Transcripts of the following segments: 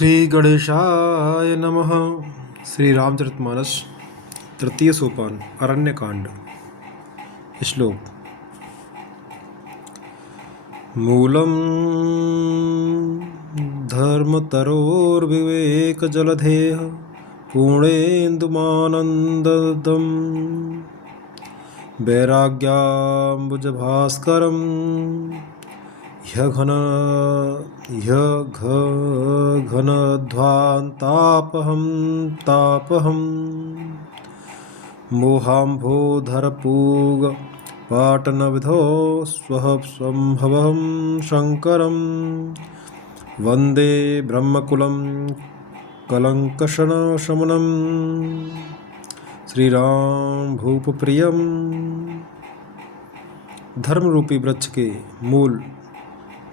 श्री गणेशाय नमः। श्री रामचरितमानस तृतीय सोपान अरण्यकांड। श्लोक। मूलम धर्मतरोर्विवेकजलधेः पूर्णेन्दुमानन्ददम् वैराग्याम्बुजभास्करम् ह्यघघनध्वान्तापहं तापहं मोहाम्भोधरपूग पाटनविधौ स्वः स्वम्भवं शङ्करं वन्दे ब्रह्मकुलं कलङ्कशमनं श्रीराम भूपप्रियम। धर्म रूपी वृक्ष के मूल,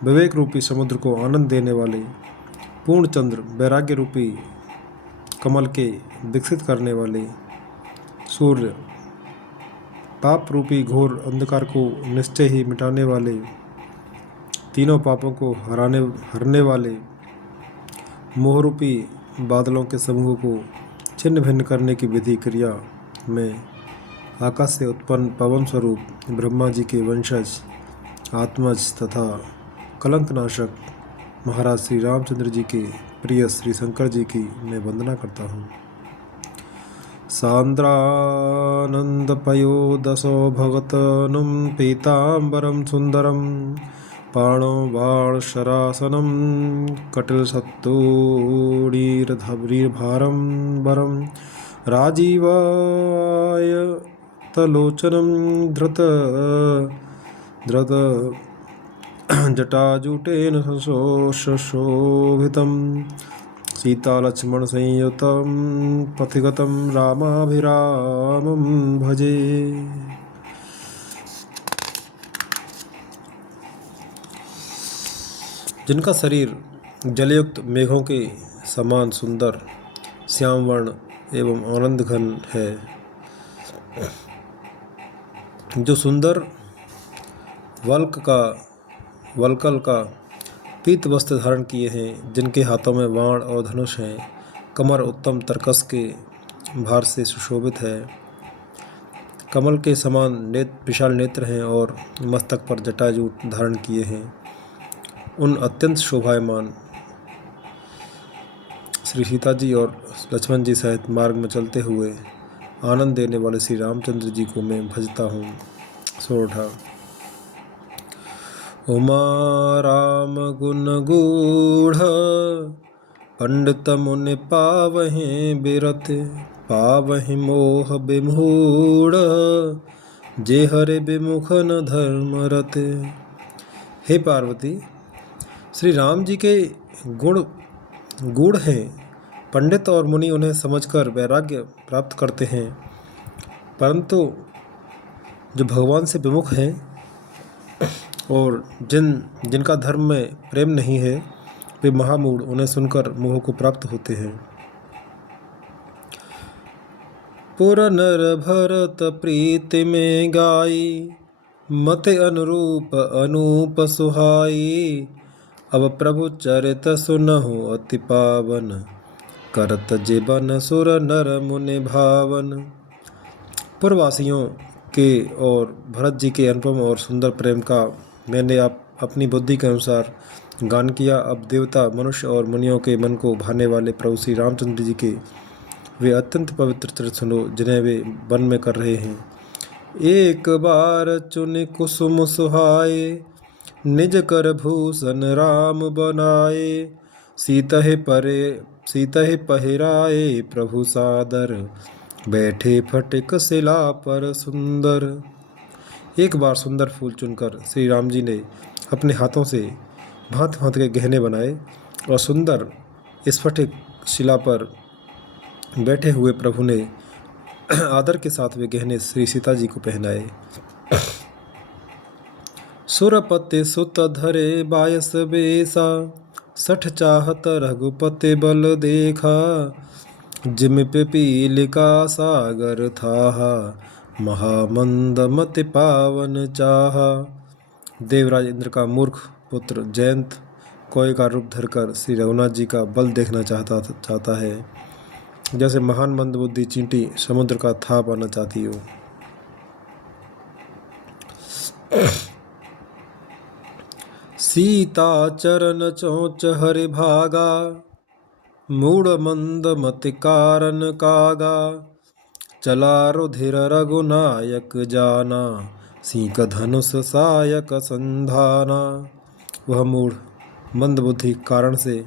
विवेक रूपी समुद्र को आनंद देने वाले पूर्णचंद्र, वैराग्य रूपी कमल के विकसित करने वाले सूर्य, पाप रूपी घोर अंधकार को निश्चय ही मिटाने वाले, तीनों पापों को हरने वाले, मोह रूपी बादलों के समूह को छिन्न भिन्न करने की विधि क्रिया में आकाश से उत्पन्न पवन स्वरूप ब्रह्मा जी के वंशज, आत्मज तथा कलंकनाशक महाराज श्री रामचंद्र जी के प्रिय श्री शंकर जी की मैं वंदना करता हूँ। सांद्रानंदपयोदशो भगतनुम पीतांबरम सुंदरम पाणो बाणशरासनम कटिलसत्तोड़ीरभारम वरम राजीवाय तलोचनम धृत जटाजूटेन शोभितं सीतालक्ष्मणसंयुतं पथिगतं रामाभिरामं भजे। जिनका शरीर जलयुक्त मेघों के समान सुंदर, श्यामवर्ण एवं आनंद घन है, जो सुंदर वल्कल का पीत वस्त्र धारण किए हैं, जिनके हाथों में बाण और धनुष हैं, कमर उत्तम तरकस के भार से सुशोभित है, कमल के समान विशाल नेत्र हैं और मस्तक पर जटाजूट धारण किए हैं, उन अत्यंत शोभायमान श्री सीता जी और लक्ष्मण जी सहित मार्ग में चलते हुए आनंद देने वाले श्री रामचंद्र जी को मैं भजता हूँ। सोरठा। उमा राम गुण गूढ़ पंडित मुनि पावहीं बिरत, पावहीं मोह विमूढ़ जे हरे विमुख न धर्म रत। हे पार्वती, श्री राम जी के गुण गूढ़ हैं, पंडित और मुनि उन्हें समझकर वैराग्य प्राप्त करते हैं, परंतु जो भगवान से विमुख हैं और जिनका धर्म में प्रेम नहीं है, वे महामूढ़ उन्हें सुनकर मोह को प्राप्त होते हैं। पुर नर भरत प्रीति में गाई, मत अनुरूप अनूप सुहाई, अब प्रभु चरित सुनहु अति पावन, करत जीवन सुर नर मुनि भावन। पूर्ववासियों के और भरत जी के अनुपम और सुंदर प्रेम का मैंने अपनी बुद्धि के अनुसार गान किया। अब देवता, मनुष्य और मुनियों के मन को भाने वाले प्रभु श्री रामचंद्र जी के वे अत्यंत पवित्र चरित्र सुनो, जिन्हें वे वन में कर रहे हैं। एक बार चुन कुसुम सुहाए, निज कर भूषण राम बनाए, सीतहि पहिराए प्रभु सादर, बैठे फटिक शिला पर सुंदर। एक बार सुंदर फूल चुनकर श्री राम जी ने अपने हाथों से भांति भांति के गहने बनाए और सुंदर स्फटिक शिला पर बैठे हुए प्रभु ने आदर के साथ वे गहने श्री सीता जी को पहनाए। सुरपति सुत धरे बायस बेसा, सठ चाहत रघुपति बल देखा, जिम पिपीलिका सागर थाहा, महामंद मति पावन चाहा। देवराज इंद्र का मूर्ख पुत्र जयंत कोए का रूप धरकर श्री रघुनाथ जी का बल देखना चाहता है, जैसे महान मंदबुद्धि चींटी समुद्र का था पाना चाहती हो। सीता चरण चोंच हरि भागा, मूढ़ मंद मति कारण कागा, चला रुधिर रघुनायक जाना, सीक धनुष सायक संधाना। वह मूढ़ मंदबुद्धि कारण से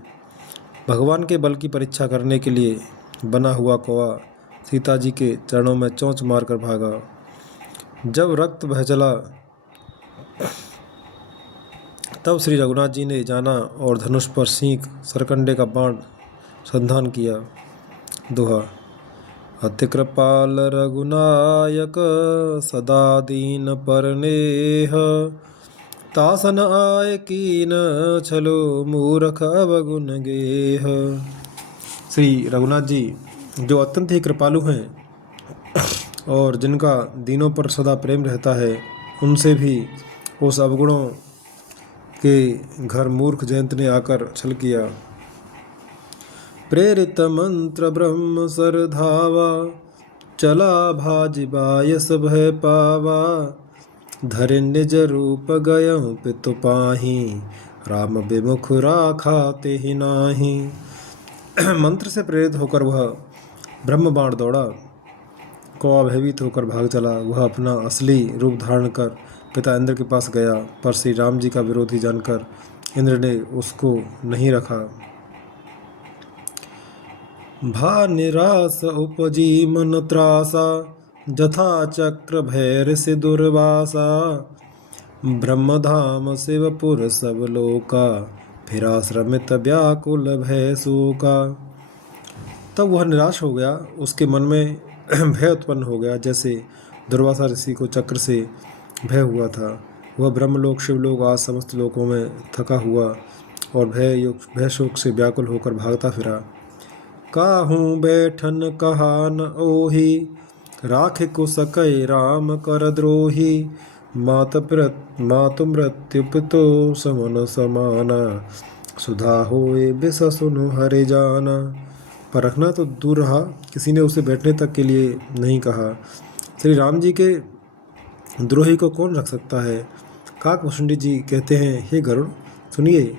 भगवान के बल की परीक्षा करने के लिए बना हुआ कौवा सीता जी के चरणों में चोंच मारकर भागा। जब रक्त बह चला तब श्री रघुनाथ जी ने जाना और धनुष पर सींक सरकंडे का बाण संधान किया। दोहा। अति कृपाल रघुनायक, सदा दीन परनेह, तासन आय कीन छलो मूर्ख अवगुण गेह। श्री रघुनाथ जी जो अत्यंत ही कृपालु हैं और जिनका दीनों पर सदा प्रेम रहता है, उनसे भी उस अवगुणों के घर मूर्ख जयंत ने आकर छल किया। प्रेरित मंत्र ब्रह्म सर धावा, चला भाज बायस भय पावा, धरि निज रूप गयहु पितु पाही, राम विमुख राखा तेहि नाही। मंत्र से प्रेरित होकर वह ब्रह्म बाण दौड़ा, कौवा भयभीत होकर भाग चला। वह अपना असली रूप धारण कर पिता इंद्र के पास गया, पर श्री राम जी का विरोधी जानकर इंद्र ने उसको नहीं रखा। भा निरास उपजी मन त्रासा, जथा चक्र भैर से दुर्वासा, ब्रह्मधाम शिवपुर सब लोका, फिरा श्रमित व्याकुल भय शोका। तब वह निराश हो गया, उसके मन में भय उत्पन्न हो गया, जैसे दुर्वासा ऋषि को चक्र से भय हुआ था। वह ब्रह्मलोक शिवलोक आज समस्त लोकों में थका हुआ और भय शोक से व्याकुल होकर भागता फिरा। काहूँ बैठन कहा न ओही, राख को सकै राम कर द्रोही, मातु मृत्यु पितो समन समाना, सुधा होए बिस सुनु हरि जाना। पर रखना तो दूर रहा, किसी ने उसे बैठने तक के लिए नहीं कहा। श्री राम जी के द्रोही को कौन रख सकता है। काकभूषुंडी जी कहते हैं, हे गरुड़ सुनिए,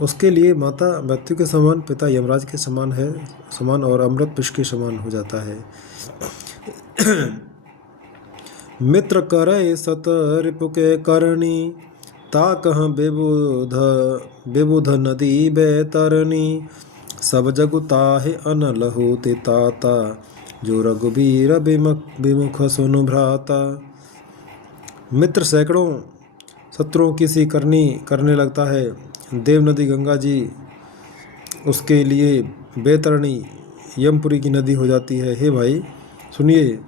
उसके लिए माता मृत्यु के समान, पिता यमराज के समान और अमृत विष के समान हो जाता है। मित्र करे सत रिपु के करणी, ता कह बेबुध नदी बैतरणी, सब जगु ताहि अनल होते ताता, जो रघुबीर विमुख सुनु भ्राता। मित्र सैकड़ों शत्रुओं की सी करनी करने लगता है, देव नदी गंगा जी उसके लिए बैतरणी यमपुरी की नदी हो जाती है। हे भाई सुनिए,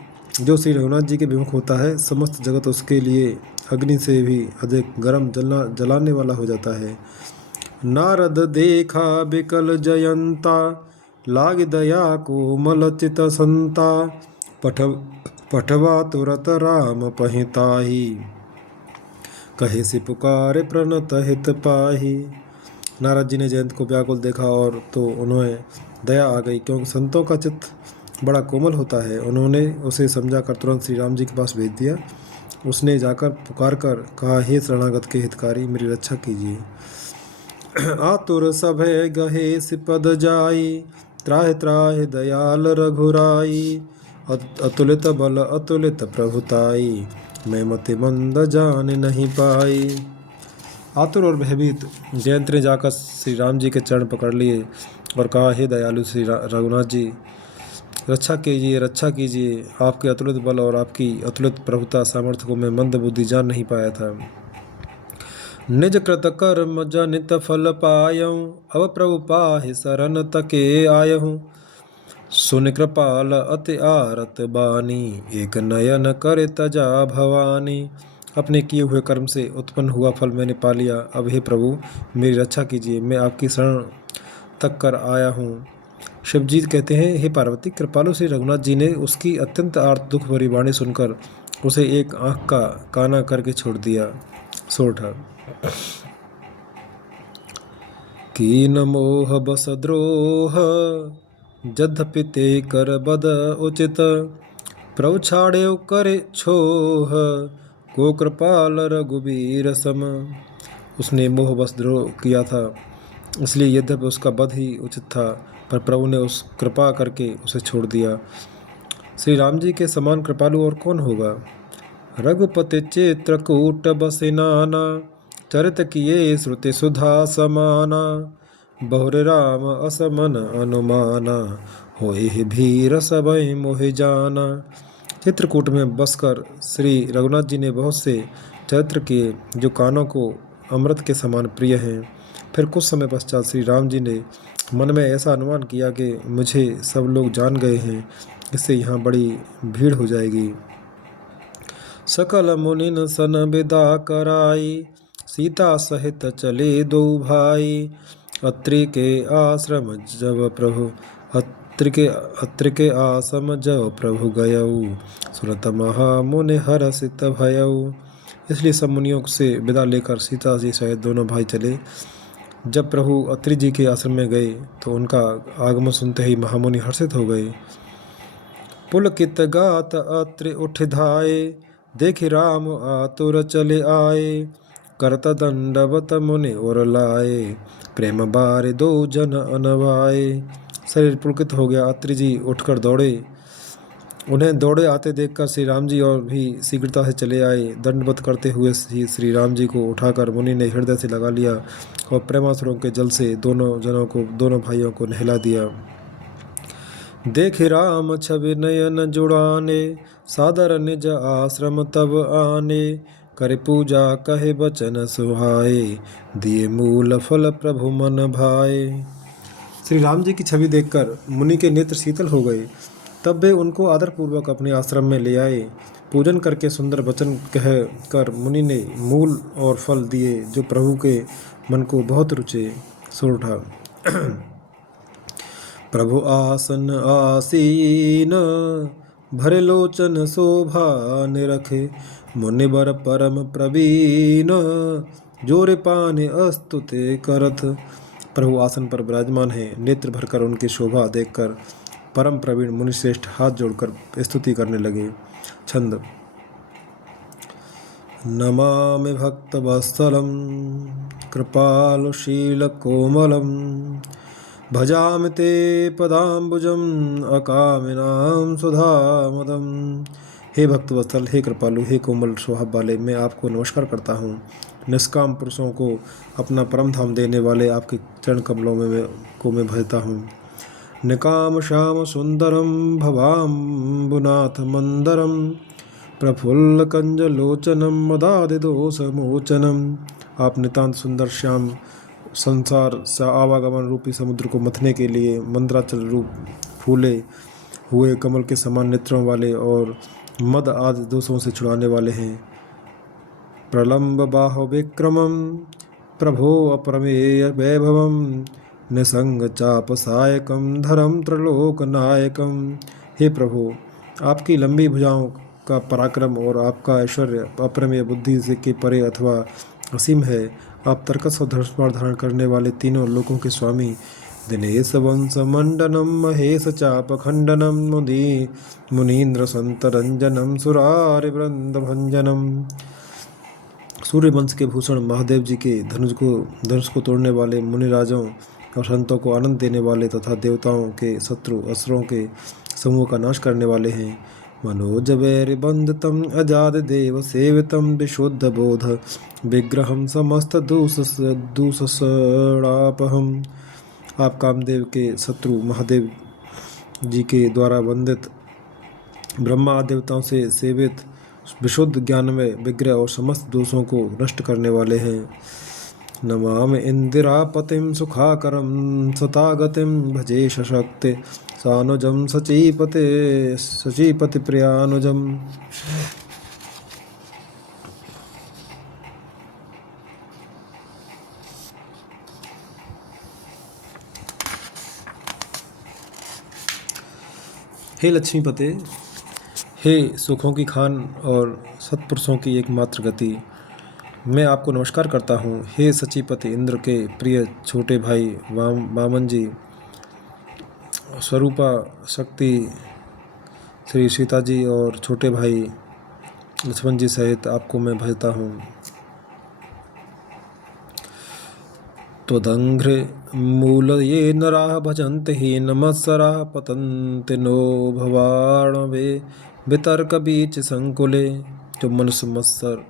जो श्री रघुनाथ जी के विमुख होता है, समस्त जगत उसके लिए अग्नि से भी अधिक गर्म जलाने वाला हो जाता है। नारद देखा बिकल जयंता, लाग दया को मल चित संता, पठवा तुरत राम पहिताही, कहे से पुकारे प्रणत हित पाही। नारद जी ने जयंत को व्याकुल देखा और तो उन्हें दया आ गई, क्योंकि संतों का चित्त बड़ा कोमल होता है। उन्होंने उसे समझाकर तुरंत श्री राम जी के पास भेज दिया। उसने जाकर पुकार कर कहा, हे शरणागत के हितकारी, मेरी रक्षा कीजिए। आतुर सभय गहे सिपद जाई, त्राहि त्राहि दयाल रघुराई, अतुलित बल अतुलित प्रभुताई, मैं मति मंद जान नहीं पाई। आतुर और भयभीत जयंत ने जाकर श्री राम जी के चरण पकड़ लिए और कहा, हे दयालु श्री रघुनाथ जी, रक्षा कीजिए। आपके अतुलित बल और आपकी अतुलित प्रभुता सामर्थ्य को मैं मंद बुद्धि जान नहीं पाया था। निज कृत कर्म जनित फल पायऊँ, अब प्रभु पाहि शरण तके आयहूँ, सुन कृपाल अति आरत बानी, एक नयन करे तजा भवानी। अपने किए हुए कर्म से उत्पन्न हुआ फल मैंने पा लिया। अब हे प्रभु मेरी रक्षा कीजिए, मैं आपकी शरण तक कर आया हूँ। शिवजी कहते हैं, हे पार्वती, कृपालु श्री रघुनाथ जी ने उसकी अत्यंत आर्त दुख भरी वाणी सुनकर उसे एक आँख का काना करके छोड़ दिया। सोरठा। कीन मोह बस द्रोह जद्यपि ते कर बद उचित प्रभु छाड़े करे छोह को कृपाल रघुबीर सम। उसने मोह बस द्रोह किया था, इसलिए यद्यपि उसका वध ही उचित था, पर प्रभु ने उस कृपा करके उसे छोड़ दिया। श्री राम जी के समान कृपालु और कौन होगा। रघुपति चित्रकूट बसे नाना चरित किए श्रुति सुधा समाना बहुर राम असमन अनुमाना होए भीर सबई मोहि जाना। चित्रकूट में बसकर श्री रघुनाथ जी ने बहुत से चरित्र किए जो कानों को अमृत के समान प्रिय हैं। फिर कुछ समय पश्चात श्री राम जी ने मन में ऐसा अनुमान किया कि मुझे सब लोग जान गए हैं, इससे यहाँ बड़ी भीड़ हो जाएगी। सकल मुनिन सन विदा कराई सीता सहित चले दो भाई अत्रि के आश्रम जब प्रभु अत्रि के आश्रम जब प्रभु गयऊ सुरत महामुनि हरसित भयऊ। इसलिए सब मुनियों से विदा लेकर सीता जी सहित दोनों भाई चले। जब प्रभु अत्रि जी के आश्रम में गए तो उनका आगमन सुनते ही महामुनि हर्षित हो गए। पुलकित गात अत्रि उठ धाये देखि राम आतुर चले आए करत दंडवत मुनि और लाए प्रेम बारे दो जन अनवाए। शरीर पुलकित हो गया। अत्रि जी उठकर दौड़े। उन्हें दौड़े आते देखकर श्री राम जी और भी शीघ्रता से चले आए। दंडवत करते हुए श्री राम जी को उठाकर मुनि ने हृदय से लगा लिया और प्रेमासुरों के जल से दोनों भाइयों को नहला दिया। देखे राम छवि नयन जुड़ाने सादर निज आश्रम तब आने करे पूजा कहे बचन सुहाए दिए मूल फल प्रभु मन भाए। श्री राम जी की छवि देखकर मुनि के नेत्र शीतल हो गए। तब वे उनको आदरपूर्वक अपने आश्रम में ले आए। पूजन करके सुंदर वचन कह कर मुनि ने मूल और फल दिए जो प्रभु के मन को बहुत रुचे। सुर उठा। प्रभु आसन आसीन भरे लोचन शोभा निरखे मुनिवर परम प्रवीण जोरे पाने अस्तुते करथ। प्रभु आसन पर विराजमान है। नेत्र भरकर उनकी शोभा देखकर परम प्रवीण मुनिश्रेष्ठ हाथ जोड़कर स्तुति करने लगे। छंद। नमामि भक्तवत्सलं कृपालुशील कोमलं भजामि ते पदाम्बुजं अकामिनां सुधामदं। हे भक्तवत्सल, हे कृपालु, हे कोमल स्वभाव वाले, मैं आपको नमस्कार करता हूँ। निष्काम पुरुषों को अपना परम धाम देने वाले आपके चरण कमलों में मैं भजता हूँ। निकाम श्याम सुंदरम भवाम्बुनाथ मंदरम प्रफुल्ल कंजलोचनम मदादिदोषमोचनम। आप नितांत सुंदर श्याम संसार से आवागमन रूपी समुद्र को मथने के लिए मंद्राचल रूप फूले हुए कमल के समान नेत्रों वाले और मद आदि दोषों से छुड़ाने वाले हैं। प्रलम्ब बाहो विक्रमं प्रभो अप्रमेय वैभवं निसंग चाप सायकं धरम त्रिलोक नायकं। हे प्रभु, आपकी लंबी भुजाओं का पराक्रम और आपका ऐश्वर्य अप्रमेय बुद्धि से के परे अथवा असीम है। आप तर्कस और धनुष्बाण धारण करने वाले तीनों लोकों के स्वामी। दिनेश वंश मंडनम महेश चाप खंडनम मुनीन्द्र संत रंजनम सुरारि वृंद भंजनम। सूर्य वंश के भूषण महादेव जी के धनुष को तोड़ने वाले मुनिराजों और संतों को आनंद देने वाले तथा देवताओं के शत्रु असुरों के समूह का नाश करने वाले हैं। मनोज वैर बंधतम अजाद देव सेवितम विशुद्ध बोध विग्रहम समस्त दूषणापहम। आप कामदेव के शत्रु महादेव जी के द्वारा वंदित ब्रह्मा देवताओं से सेवित विशुद्ध ज्ञानमय विग्रह और समस्त दोषों को नष्ट करने वाले हैं। नमामि इंदिरापतिं सुखाकरं सतागतिं भजे सशक्ति सानुजं सचीपति प्रियानुजं। हे लक्ष्मीपते, हे सुखों की खान और सत्पुरुषों की एकमात्र गति, मैं आपको नमस्कार करता हूँ, हे सचीपति इंद्र के प्रिय छोटे भाई वामन जी, स्वरूपा शक्ति श्री सीता जी और छोटे भाई लक्ष्मण जी सहित आपको मैं भजता हूँ। त्वदंघ्रे मूल ये नराः भजन्ते ही नमस्सराः पतन्ते नो भवाणवे वितर्क बीच संकुले। जो मनुष्य मत्सर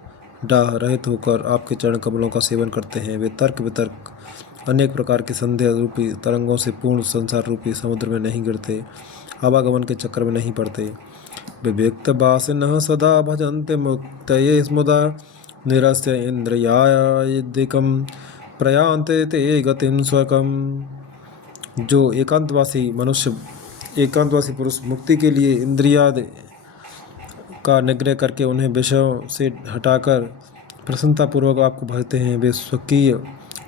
डाह रहित होकर आपके चरण कमलों का सेवन करते हैं, वे तर्क वितर्क अनेक प्रकार के संदेह रूपी तरंगों से पूर्ण संसार रूपी समुद्र में नहीं गिरते, आवागमन के चक्कर में नहीं पड़ते। विविक्त वासिनः सदा भजन्ते मुक्तये स्मुदा निरस्य इंद्रियादिकं प्रयान्ते ते गतिं स्वकम्। जो एकांतवासी पुरुष मुक्ति के लिए इंद्रियादि का निग्रह करके उन्हें विषयों से हटाकर प्रसन्नतापूर्वक आपको भजते हैं, वे स्वकीय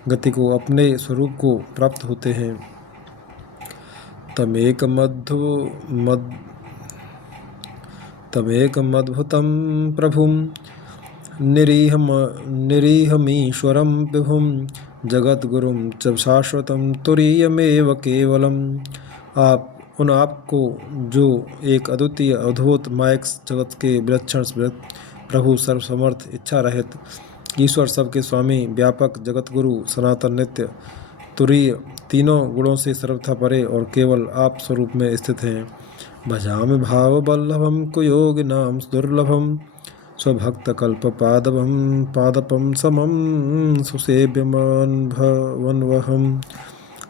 गति को अपने स्वरूप को प्राप्त होते हैं। तमेकमद्भुतं प्रभुं निरीहमीश्वरं विभुं जगद्गुरुं च शाश्वतं तुरीयमेव केवलम्। आपको जो एक अद्वितीय अद्भुत मायक जगत के विलक्षण प्रभु सर्वसमर्थ इच्छा रहित ईश्वर सबके स्वामी व्यापक जगतगुरु सनातन नित्य तुरीय तीनों गुणों से सर्वथा परे और केवल आप स्वरूप में स्थित हैं। भजामि भाववल्लभं कुयोगिनां दुर्लभं स्वभक्तकल्पपादवं पादपं समं सुसेव्यमन्भवन्वहम्।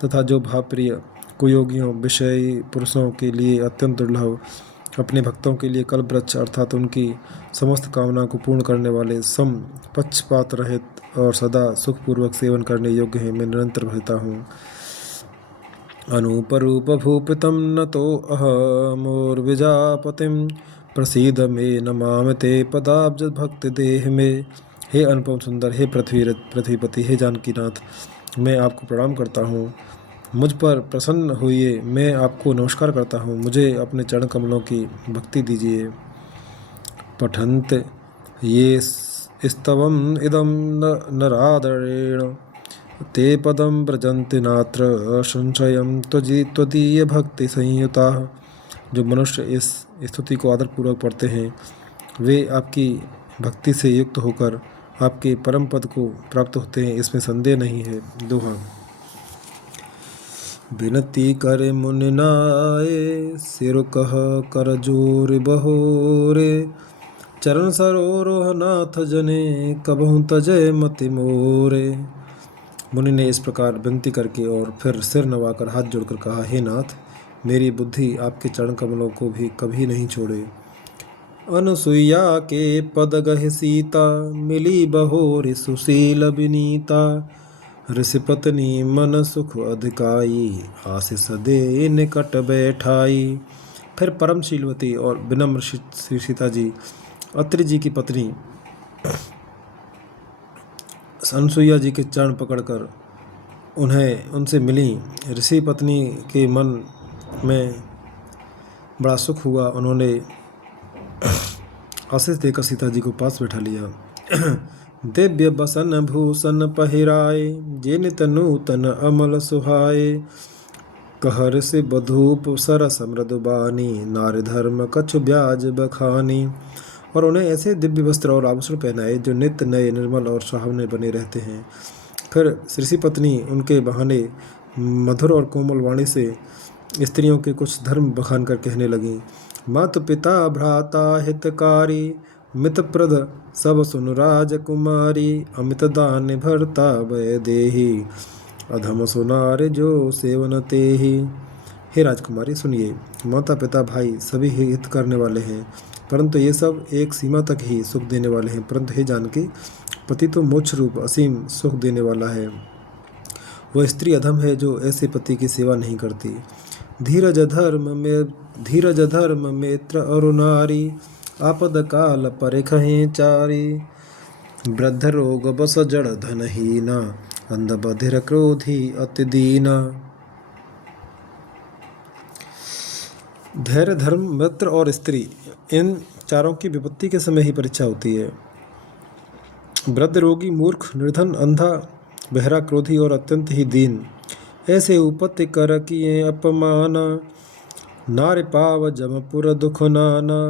तथा जो भावप्रिय कुयोगियों विषयी पुरुषों के लिए अत्यंत दुर्लभ, अपने भक्तों के लिए कल्पवृक्ष अर्थात उनकी समस्त कामनाओं को पूर्ण करने वाले, सम पक्षपात रहित और सदा सुखपूर्वक सेवन करने योग्य हैं, मैं निरंतर भजता हूँ। अनूपरूप भूपितं नतो अहमोर्विजापतिं प्रसीद मे नमामि ते पदाब्ज भक्ति देह में। हे अनुपम सुंदर, हे पृथ्वीपति, हे जानकीनाथ, मैं आपको प्रणाम करता हूँ। मुझ पर प्रसन्न होइए, मैं आपको नमस्कार करता हूँ, मुझे अपने चरण कमलों की भक्ति दीजिए। पठन्त ये स्तवम् इदं नरादरेण ते पदं व्रजन्ति नात्र संशयं त्वदीय भक्ति संयुताः। जो मनुष्य इस स्तुति को आदरपूर्वक पढ़ते हैं, वे आपकी भक्ति से युक्त होकर आपके परम पद को प्राप्त होते हैं, इसमें संदेह नहीं है। दोहा। बिनती करे मुनि नाये सिर कह कर जोर बहोरे चरण सरोरोह नाथ जने कबहु तजय मति मोरे। मुनि ने इस प्रकार विनती करके और फिर सिर नवाकर हाथ जोड़कर कहा, हे नाथ, मेरी बुद्धि आपके चरण कमलों को भी कभी नहीं छोड़े। अनुसुईया के पद गह सीता मिली बहोर सुशील विनीता ऋषिपत्नी मन सुख अधिकाई आशीष दे निकट बैठाई। फिर परमशीलवती और विनम्र श्री सीता जी अत्रि जी की पत्नी अनसुईया जी के चरण पकड़कर उनसे मिली। ऋषि पत्नी के मन में बड़ा सुख हुआ, उन्होंने आशीष देकर सीता जी को पास बैठा लिया। दिव्य बसन भूषण पहिराए जे नित नूतन अमल सुहाए कहर से बधूप सरस मृदुबानी नारी धर्म कछु ब्याज बखानी। और उन्हें ऐसे दिव्य वस्त्र और आभूषण पहनाए जो नित्य नए निर्मल और सुहावने बने रहते हैं। फिर ऋषि पत्नी उनके बहाने मधुर और कोमल वाणी से स्त्रियों के कुछ धर्म बखान कर कहने लगी। मातु पिता भ्राता हितकारी मितप्रद सब सुन राजकुमारी अमित दान भरता वै देही अधम सुनार जो सेवन तेहि। हे राजकुमारी, सुनिए, माता पिता भाई सभी हित करने वाले हैं, परंतु ये सब एक सीमा तक ही सुख देने वाले हैं। परंतु हे जानकी, पति तो मोक्ष रूप असीम सुख देने वाला है। वह स्त्री अधम है जो ऐसे पति की सेवा नहीं करती। धीरज धर्म मित्र और नारी आपद काल परिखहि चारी वृद्ध रोग बस जड़ धनहीना अंध बधिर क्रोधी अति दीना। धैर्य, धर्म, मित्र और स्त्री, इन चारों की विपत्ति के समय ही परीक्षा होती है। वृद्ध, रोगी, मूर्ख, निर्धन, अंधा, बहरा, क्रोधी और अत्यंत ही दीन, ऐसे उपत्ति कर किए अपमान। नारि पाव जमपुर दुख नाना,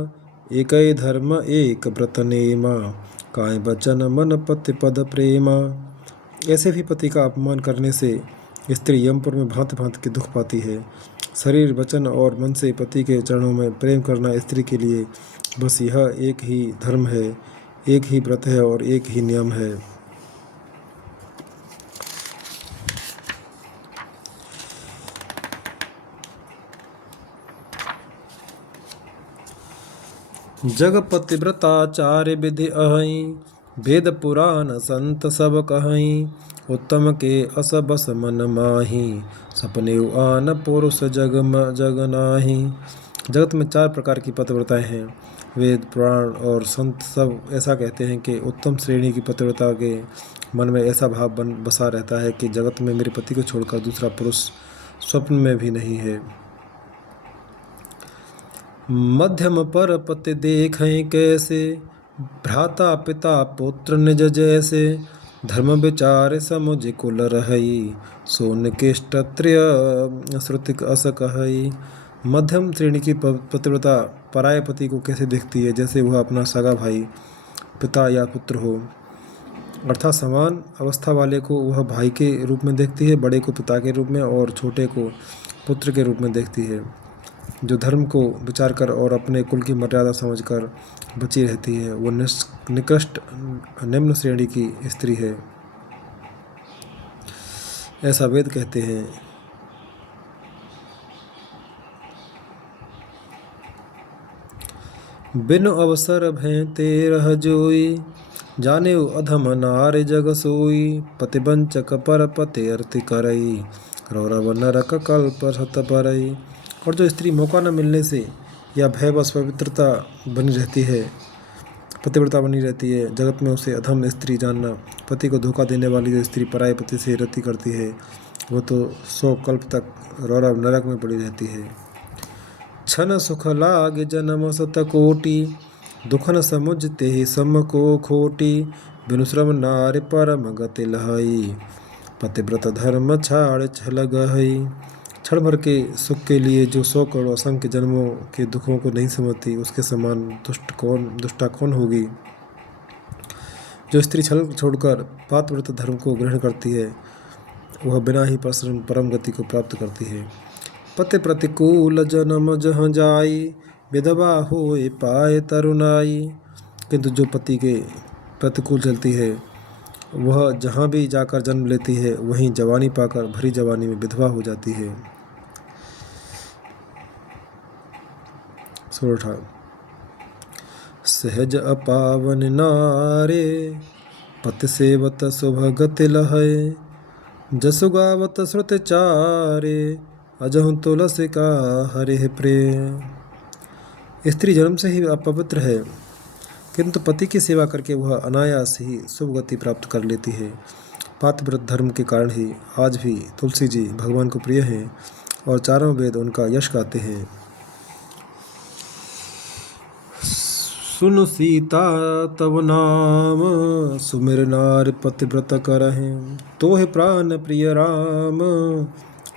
एक धर्म एक व्रत नेमा, काय बचन मन पति पद प्रेमा। ऐसे भी पति का अपमान करने से स्त्री यमपुर में भांति भांति के दुख पाती है। शरीर, वचन और मन से पति के चरणों में प्रेम करना स्त्री के लिए बस यह एक ही धर्म है, एक ही व्रत है और एक ही नियम है। जग पतिव्रताचार्य विधि अहई, वेद पुराण संत सब कहई। उत्तम के अस बस मन माही, सपने आन पुरुष जग नाही। जगत में 4 प्रकार की पतिव्रताएं हैं। वेद, पुराण और संत सब ऐसा कहते हैं कि उत्तम श्रेणी की पतिव्रता के मन में ऐसा भाव बसा रहता है कि जगत में मेरे पति को छोड़कर दूसरा पुरुष स्वप्न में भी नहीं है। मध्यम पर पति देखें कैसे, भ्राता पिता पुत्र निज जैसे। धर्म विचार समुझ कुल रहई, सोन केष्ट त्रय श्रुति अस कहई। मध्यम श्रेणी की पतिव्रता पराये पति को कैसे देखती है, जैसे वह अपना सगा भाई, पिता या पुत्र हो। अर्थात समान अवस्था वाले को वह भाई के रूप में देखती है, बड़े को पिता के रूप में और छोटे को पुत्र के रूप में देखती है। जो धर्म को विचार कर और अपने कुल की मर्यादा समझकर बची रहती है, वो निकृष्ट निम्न श्रेणी की स्त्री है, ऐसा वेद कहते हैं। बिनु अवसर भय तेरह जोई, जाने अधम नार जग सोई। पतिवंचक पर पति अर्ति करई, रौरव नरक कल्प सत परई। और जो स्त्री मौका न मिलने से या भयवश पवित्रता बनी रहती है, पतिव्रता बनी रहती है, जगत में उसे अधम स्त्री जानना। पति को धोखा देने वाली जो स्त्री पराये पति से रति करती है, वो तो 100 कल्प तक रौरव नरक में पड़ी रहती है। छन सुख लाग जन्म सत कोटि, दुखन समुझते ही सम को खोटी। बिनु श्रम नारि परम गति लहई, पतिव्रत धर्म छाड़ छल गहई। क्षण भर के सुख के लिए जो 100 करोड़ असंख्य जन्मों के दुखों को नहीं समझती, उसके समान दुष्टा कौन होगी। जो स्त्री छल छोड़कर पातिव्रत धर्म को ग्रहण करती है, वह बिना ही परिश्रम परम गति को प्राप्त करती है। पति प्रतिकूल जन्म जहाँ जाई, विधवा होए पाए तरुणाई। किंतु जो पति के प्रतिकूल चलती है, वह जहाँ भी जाकर जन्म लेती है, वहीं जवानी पाकर भरी जवानी में विधवा हो जाती है। सोरठा। सहज अपावन नारे, पति सेवत सुभगति लहै। जसु गावत श्रुति चारे, अजहु तुलसी का हरि प्रेम। स्त्री जन्म से ही अपवित्र है, किंतु पति की सेवा करके वह अनायास ही शुभ गति प्राप्त कर लेती है। पातिव्रत धर्म के कारण ही आज भी तुलसी जी भगवान को प्रिय हैं और चारों वेद उनका यश गाते हैं। सुन सीता तव नाम, सुमिर नार पतिव्रत करहें। तोहि प्राण प्रिय राम,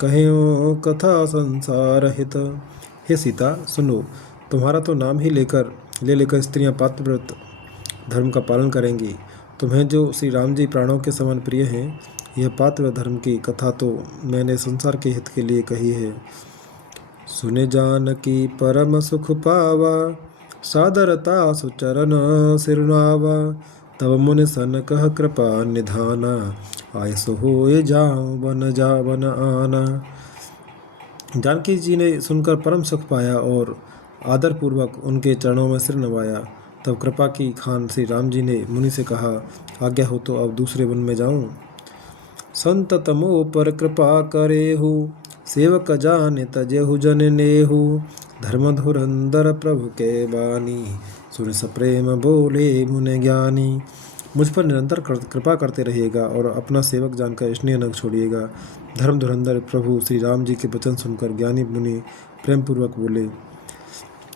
कहें कथा संसार हित। हे सीता, सुनो, तुम्हारा तो नाम ही लेकर स्त्रियां पातिव्रत धर्म का पालन करेंगी। तुम्हें जो श्री राम जी प्राणों के समान प्रिय हैं, यह पातिव्रत धर्म की कथा तो मैंने संसार के हित के लिए कही है। सुने जानकी परम सुख पावा, सादरता सुचरण सिरनावा। तब मुनि सन कह कृपा निधाना, आय सो होए जाऊं बन आना। जानकी जी ने सुनकर परम सुख पाया और आदरपूर्वक उनके चरणों में सिर नवाया। तब कृपा की खान श्री राम जी ने मुनि से कहा, आज्ञा हो तो अब दूसरे वन में जाऊं। संत तमो पर कृपा करेहु, सेवक जाने तजेहु जन नेहु। धर्म धुरंधर प्रभु के बानी, सुन सप्रेम बोले मुनि ज्ञानी। मुझ पर निरंतर कृपा करते रहिएगा और अपना सेवक जानकर स्नेह न छोड़िएगा। धर्म धुरंधर प्रभु श्री राम जी के वचन सुनकर ज्ञानी मुनि प्रेम पूर्वक बोले,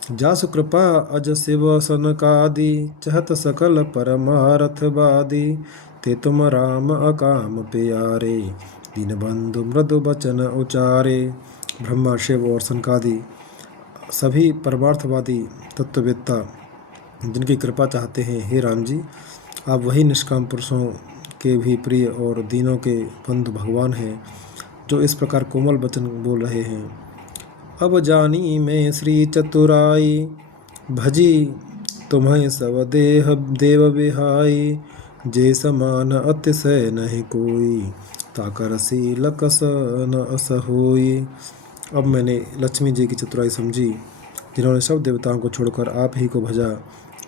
जासु कृपा अज शिव सनकादि, चहत सकल परमारथ बादी। ते तुम राम अकाम प्यारे, दीनबंधु मृदु बचन उचारे। ब्रह्मा शिव और सनकादि सभी परमार्थवादी तत्ववेत्ता जिनकी कृपा चाहते हैं, हे राम जी आप वही निष्काम पुरुषों के भी प्रिय और दीनों के बंधु भगवान हैं, जो इस प्रकार कोमल वचन बोल रहे हैं। अब जानी मैं श्री चतुराई, भजी तुम्हें सब देह देव विहाई। जे समान अतिशय नहीं कोई, ताकर शीलक न अस होई। अब मैंने लक्ष्मी जी की चतुराई समझी, जिन्होंने सब देवताओं को छोड़कर आप ही को भजा,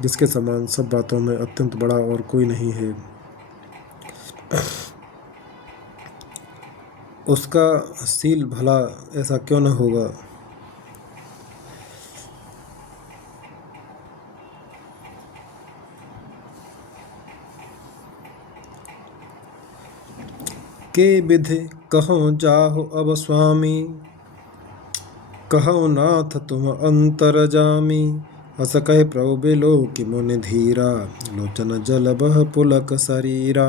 जिसके समान सब बातों में अत्यंत बड़ा और कोई नहीं है। उसका शील भला ऐसा क्यों न होगा। के विधि कहो जाहो अब स्वामी, कहो नाथ तुम अंतर जामी। अस कहे प्रभु बिलो कि मुनि धीरा, लोचन जल बह पुलक शरीरा।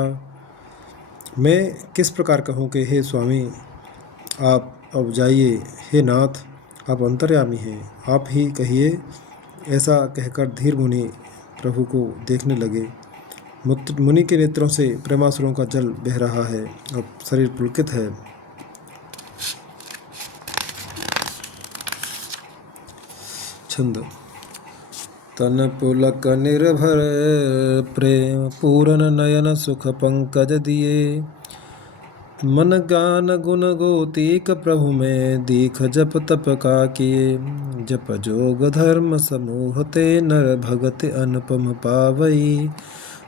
मैं किस प्रकार कहूँ कि हे स्वामी आप अब जाइए, हे नाथ आप अंतर्यामी हैं, आप ही कहिए। ऐसा कहकर धीर मुनि प्रभु को देखने लगे। मुनि के नेत्रों से प्रेमासुरों का जल बह रहा है, अब शरीर पुलकित है। छंद। तन पुलक निर्भर प्रेम पूरन नयन सुख पंकज दिए। मन गान गुण गोतीक प्रभु में दीख जप तप का किए। जप जोग धर्म समूह ते नर भगति अनुपम पावई।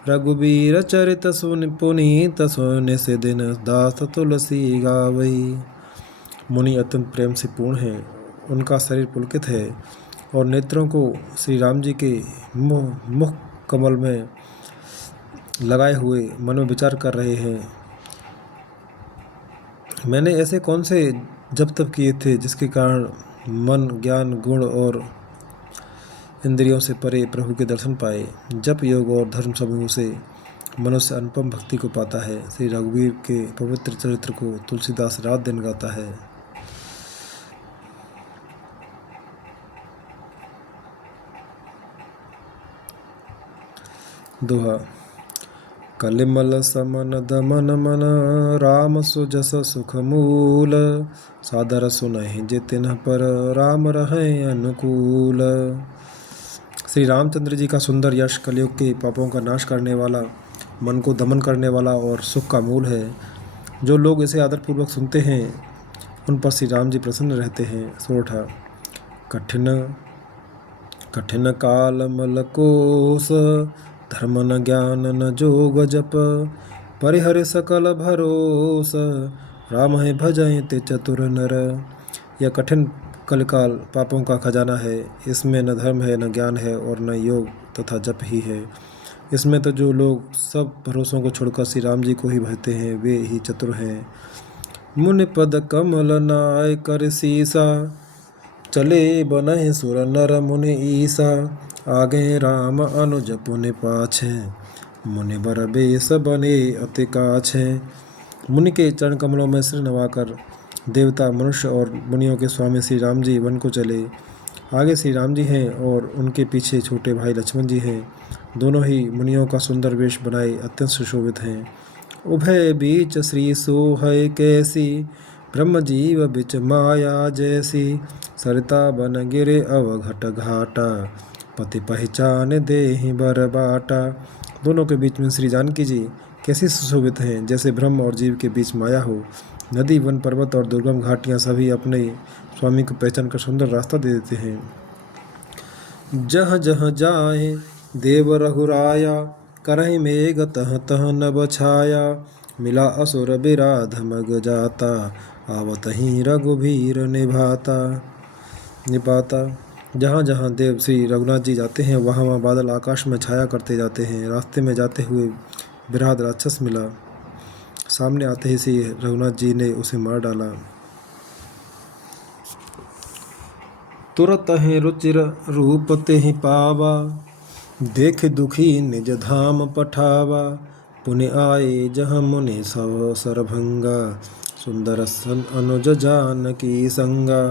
रघुबीर चरित सुन पुनीत सोने से दिन दास तुलसी गावई। मुनि अत्यंत प्रेम से पूर्ण है, उनका शरीर पुलकित है और नेत्रों को श्री राम जी के मुख कमल में लगाए हुए मन में विचार कर रहे हैं। मैंने ऐसे कौन से जप तप किए थे जिसके कारण मन ज्ञान गुण और इंद्रियों से परे प्रभु के दर्शन पाए। जप योग और धर्म समूह से मनुष्य अनुपम भक्ति को पाता है। श्री रघुवीर के पवित्र चरित्र को तुलसीदास रात दिन गाता है। दोहा। कलिमल समन दमन मन, राम सुजस सुख मूल। सादर सुनहि जे तिन्ह पर, राम रहें अनुकूल। श्री रामचंद्र जी का सुंदर यश कलयुग के पापों का नाश करने वाला, मन को दमन करने वाला और सुख का मूल है। जो लोग इसे आदरपूर्वक सुनते हैं उन पर श्री राम जी प्रसन्न रहते हैं। सोरठा। कठिन कठिन काल मल कोस, धर्म न ज्ञान न जोग जप। परिहर सकल भरोस, राम है भजय ते चतुर नर। यह कठिन कलिकाल पापों का खजाना है। इसमें न धर्म है, न ज्ञान है और न योग तथा जप ही है। इसमें तो जो लोग सब भरोसों को छोड़कर श्री राम जी को ही भजते हैं वे ही चतुर हैं। मुनि पद कमल नाय कर सीसा, चले बनहि सुर नर मुनि ईसा। आगे राम अनुज पुनि पाछे, मुनि बर बेस बने अति काछे। मुनि के चरण कमलों में सिर नवाकर देवता मनुष्य और मुनियों के स्वामी श्री राम जी वन को चले। आगे श्री राम जी हैं और उनके पीछे छोटे भाई लक्ष्मण जी हैं। दोनों ही मुनियों का सुंदर वेश बनाए अत्यंत सुशोभित हैं। उभय बीच श्री सोहय कैसी, ब्रह्म जीव बिच माया जैसी। सरिता बन गिरे अवघट घाटा, पति पहचान देहि बर बाटा। दोनों के बीच में श्री जानकी जी कैसी सुशोभित हैं, जैसे ब्रह्म और जीव के बीच माया हो। नदी वन पर्वत और दुर्गम घाटियाँ सभी अपने स्वामी को पहचान कर सुंदर रास्ता दे देते हैं। जह जह जाए देव रघुराया, करहि मेघ तह तह नभ छाया। मिला असुर बिराध मग जाता, आवत ही रघुबीर निभाता। जहाँ जहाँ देव श्री रघुनाथ जी जाते हैं वहाँ वहाँ बादल आकाश में छाया करते जाते हैं। रास्ते में जाते हुए बिराध राक्षस मिला, सामने आते ही श्री रघुनाथ जी ने उसे मार डाला। तुरत है रुचिर रूप तेहि पावा, देख दुखी निज धाम पठावा। पुनि आए जहाँ मुनि सव सरभंगा, सुंदर सन अनुज जानकी संगा।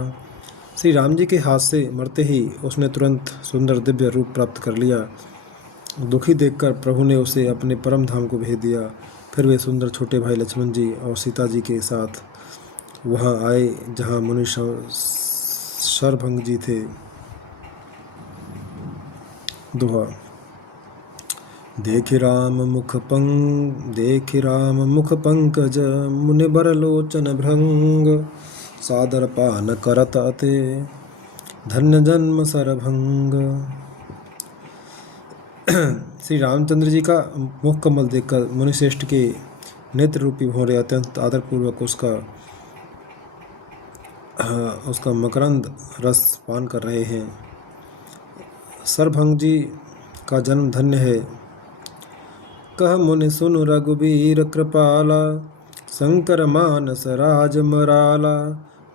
श्री राम जी के हाथ से मरते ही उसने तुरंत सुंदर दिव्य रूप प्राप्त कर लिया। दुखी देखकर प्रभु ने उसे अपने परम धाम को भेज दिया। फिर वे सुंदर छोटे भाई लक्ष्मण जी और सीता जी के साथ वहाँ आए जहाँ मुनि शरभंग जी थे। दोहा। देखि राम मुख पंकज, मुनि बर लोचन भृंग। सादर पान करत अते, धन्य जन्म सरभंग। श्री रामचंद्र जी का मुख कमल देखकर मुनिश्रेष्ठ के नेत्र रूपी भौरे अत्यंत आदरपूर्वक उसका मकरंद रस पान कर रहे हैं। सरभंग जी का जन्म धन्य है। कह मुनि सुनु रघुबीर कृपाला, शंकर मानस राज मराला।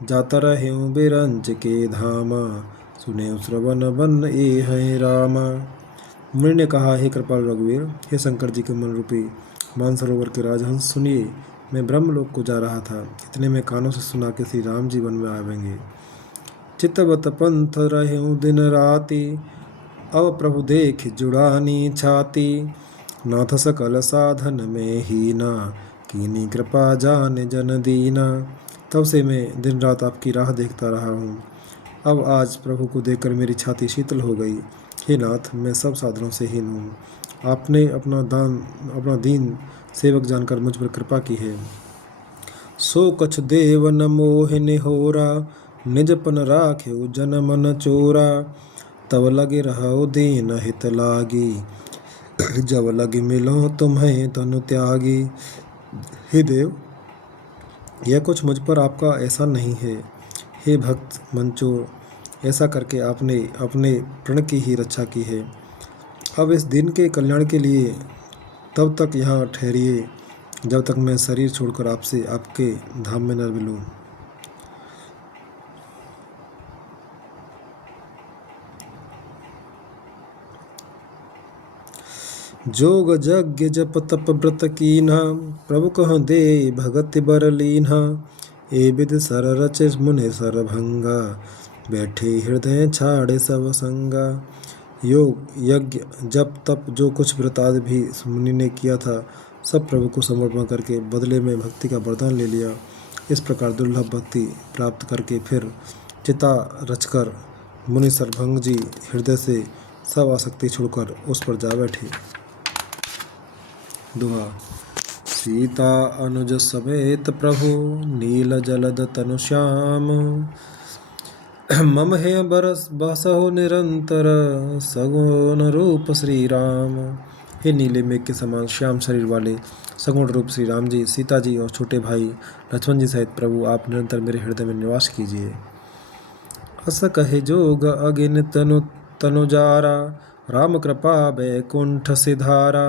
जाता रह्यो बिरंच के धामा, सुने श्रवण बन ए है रामा। मुनि ने कहा, हे कृपाल रघुवीर, हे शंकर जी के मन रूपी मानसरोवर के राजहंस, सुनिए, मैं ब्रह्मलोक को जा रहा था। इतने में कानों से सुना कि श्री राम जी वन में आवेंगे। चितवत पंथ रहूं दिन राति, अब प्रभु देख जुड़ानी छाती। नाथ सकल साधन में हीना, कीनी कृपा जाने जन दीना। तब से मैं दिन रात आपकी राह देखता रहा हूँ। अब आज प्रभु को देखकर मेरी छाती शीतल हो गई। हे नाथ, मैं सब साधनों से हीन हूँ। आपने अपना दीन सेवक जानकर मुझ पर कृपा की है। सो कछ देव न मोह निहोरा, निजपन राख्यो जन मन चोरा। तब लगे रहो दीन हित लागी, जब लगे मिलो तुम्हें तनु त्यागी। हे देव, यह कुछ मुझ पर आपका ऐसा नहीं है। हे भक्त मंचोर, ऐसा करके आपने अपने प्रण की ही रक्षा की है। अब इस दिन के कल्याण के लिए तब तक यहाँ ठहरिए जब तक मैं शरीर छोड़कर आपसे आपके धाम में न मिलूं। जोग यज्ञ जप तप व्रत कीन्हा, प्रभु कह दे भगति बर लीन्हा। ए विधि सर रचे मुनि सरभंगा, बैठे हृदय छाड़े सब संगा। योग यज्ञ जप तप जो कुछ व्रत आदि भी मुनि ने किया था, सब प्रभु को समर्पण करके बदले में भक्ति का वरदान ले लिया। इस प्रकार दुर्लभ भक्ति प्राप्त करके फिर चिता रचकर मुनि सरभंग जी हृदय से सब आसक्ति छोड़कर उस पर जा बैठे। दोहा। सीता अनुज समेत प्रभु, नील जलद तनु श्याम। मम हे बरस बसहो निरंतर, सगुण रूप श्री राम। हे नीले मेघ के समान श्याम शरीर वाले सगुण रूप श्री राम जी, सीता जी और छोटे भाई लक्ष्मण जी सहित प्रभु आप निरंतर मेरे हृदय में निवास कीजिए। अस कहे जोग अगिन तनुजारा, राम कृपा बैकुंठ सिधारा।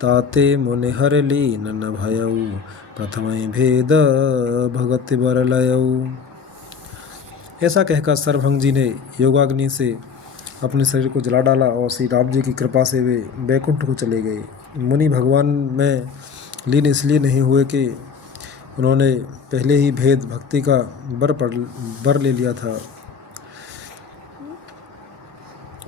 ताते मुनि हर लीन न भयऊ, प्रथमहि भेद भगति बर लयऊ। ऐसा कहकर सरभंग जी ने योगाग्नि से अपने शरीर को जला डाला और श्री राम जी की कृपा से वे बैकुंठ को चले गए। मुनि भगवान में लीन इसलिए नहीं हुए कि उन्होंने पहले ही भेद भक्ति का बर ले लिया था।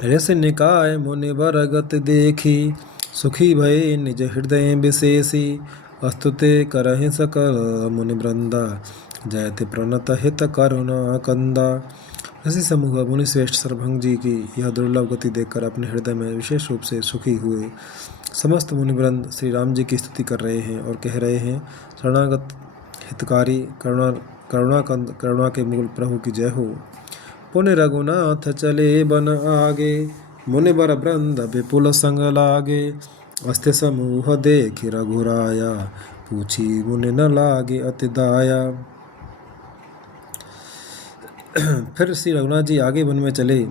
रस निकाय मुनि बर गति देखी, सुखी भय निज हृदय विशेषी। अस्तुते करहि सकल मुनि वृंदा, जयति प्रणत हित करुणा कंदा। ऋषि समूह मुनि श्रेष्ठ सरभंग जी की यह दुर्लभ गति देखकर अपने हृदय में विशेष रूप से सुखी हुए। समस्त मुनिवृंद श्री राम जी की स्तुति कर रहे हैं और कह रहे हैं, शरणागत हितकारी करुणा के मूल प्रभु की जय हो। पुण्य रघुनाथ चले बन आगे, मुनि बर वृंद विपुल संग लागे। अस्ति समूह देख रघुराया, पूछी मुनि न लागे अति दाया। फिर श्री रघुनाथ जी आगे वन में चले।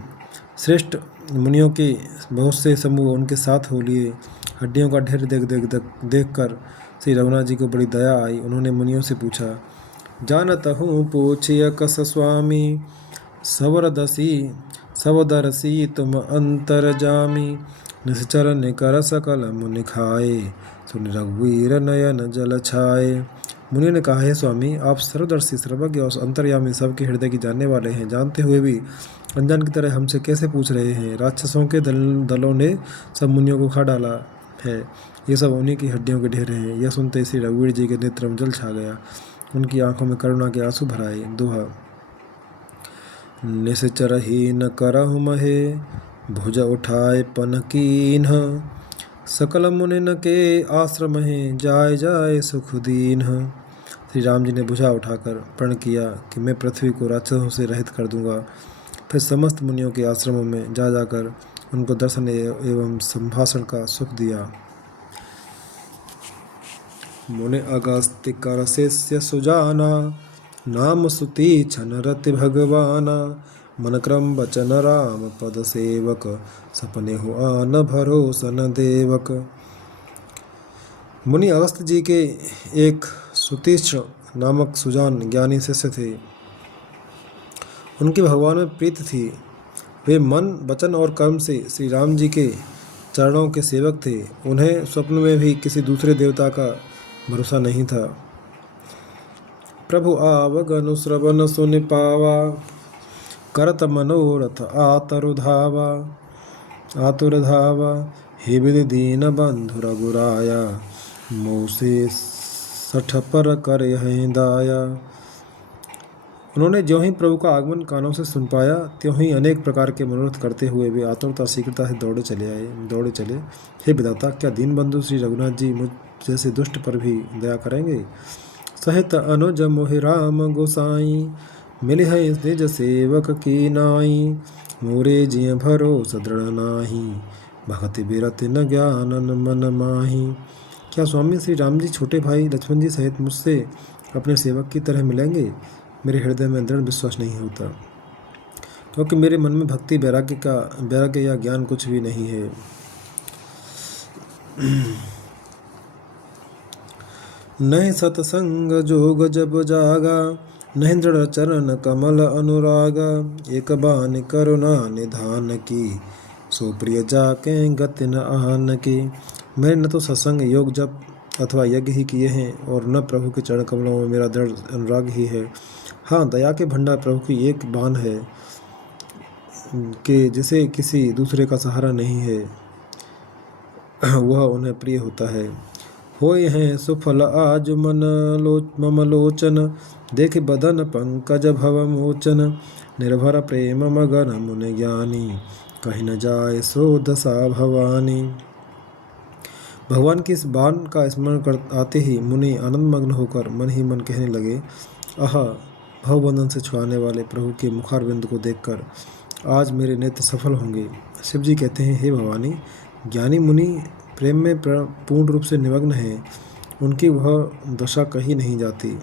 श्रेष्ठ मुनियों के बहुत से समूह उनके साथ हो लिए। हड्डियों का ढेर देख कर श्री रघुनाथ जी को बड़ी दया आई। उन्होंने मुनियों से पूछा, जानत हूँ पूछिय कस स्वामी, सवरदसी सवदरसी तुम अंतर जामी, निश्चर निकर सकल मुनि खाए, सुन रघुवीर नयन जल छाए। मुनि ने कहा, है स्वामी, आप सर्वदर्शी सर्वज्ञ और अंतर्यामी सबके हृदय की जानने वाले हैं, जानते हुए भी अनजान की तरह हमसे कैसे पूछ रहे हैं। राक्षसों के दलों ने सब मुनियों को खा डाला है, ये सब उन्हीं की हड्डियों के ढेर हैं। यह सुनते श्री रघुवीर जी के नेत्र में जल छा गया, उनकी आंखों में करुणा के आंसू भर आए। दोहा। निश्चरहीन करहु महे, भुज उठाए पन कीन्ह, सकल मुनिन के आश्रम है, जाय जाय सुख दीन। श्री राम जी ने भुजा उठाकर प्रण किया कि मैं पृथ्वी को राक्षसों से रहित कर दूंगा। फिर समस्त मुनियों के आश्रमों में जा जाकर उनको दर्शन एवं संभाषण का सुख दिया। मुनि अगस्त्य कर शिष्य सुजाना, नाम सुती छन रति भगवाना, मन क्रम बचन राम पद सेवक, सपने हो आन भरोसन देवक। मुनि अगस्त्य जी के एक सुतीक्ष्ण नामक सुजान ज्ञानी शिष्य थे। उनकी भगवान में प्रीति थी। वे मन वचन और कर्म से श्री राम जी के चरणों के सेवक थे। उन्हें स्वप्न में भी किसी दूसरे देवता का भरोसा नहीं था। प्रभु आवगनु श्रवण सुनि पावा, करत मनोरथ आतुर धावा, हे विधि दीन बंधु रघुराया, मोसे सठ पर करे हैं दाया। उन्होंने ज्यों ही प्रभु का आगमन कानों से सुन पाया, त्यों ही अनेक प्रकार के मनोरथ करते हुए वे आतुरता शीघ्रता से दौड़े चले। हे विधाता, क्या दीन बंधु श्री रघुनाथ जी मुझ जैसे दुष्ट पर भी दया करेंगे। सहित अनुज मोहि राम गोसाई, मिले है निज सेवक की नाई, मोरे जिय भरोस दृढ़ नाही, भक्ति बिरति न ज्ञानन मन माही। क्या स्वामी श्री राम जी छोटे भाई लक्ष्मण जी सहित मुझसे अपने सेवक की तरह मिलेंगे। मेरे हृदय में दृढ़ विश्वास नहीं होता, क्योंकि मेरे मन में भक्ति वैराग्य या ज्ञान कुछ भी नहीं है। नहीं सतसंग जोग जब जागा, नहीं दृढ़ चरण कमल अनुरागा, एक बान करुणा निधान की, सो प्रिय जाके गति न आन की। मैंने न तो सत्संग योग जप अथवा यज्ञ ही किए हैं, और न प्रभु के चरण कमलों में मेरा दृढ़ अनुराग ही है। हाँ, दया के भंडार प्रभु की एक बान है कि जिसे किसी दूसरे का सहारा नहीं है, वह उन्हें प्रिय होता है। होय हैं सुफल आज मम लोचन, देख बदन पंकज भव मोचन, निर्भर प्रेम मगन मुनि ज्ञानी, कहीं न जाए सो दशा भवानी। भगवान की इस बाण का स्मरण कर आते ही मुनि आनंद मग्न होकर मन ही मन कहने लगे, आहा, भवबंधन से छुड़ाने वाले प्रभु के मुखारविंद को देखकर आज मेरे नेत्र सफल होंगे। शिव जी कहते हैं, हे भवानी, ज्ञानी मुनि प्रेम में पूर्ण रूप से निमग्न है, उनकी वह दशा कही नहीं जाती।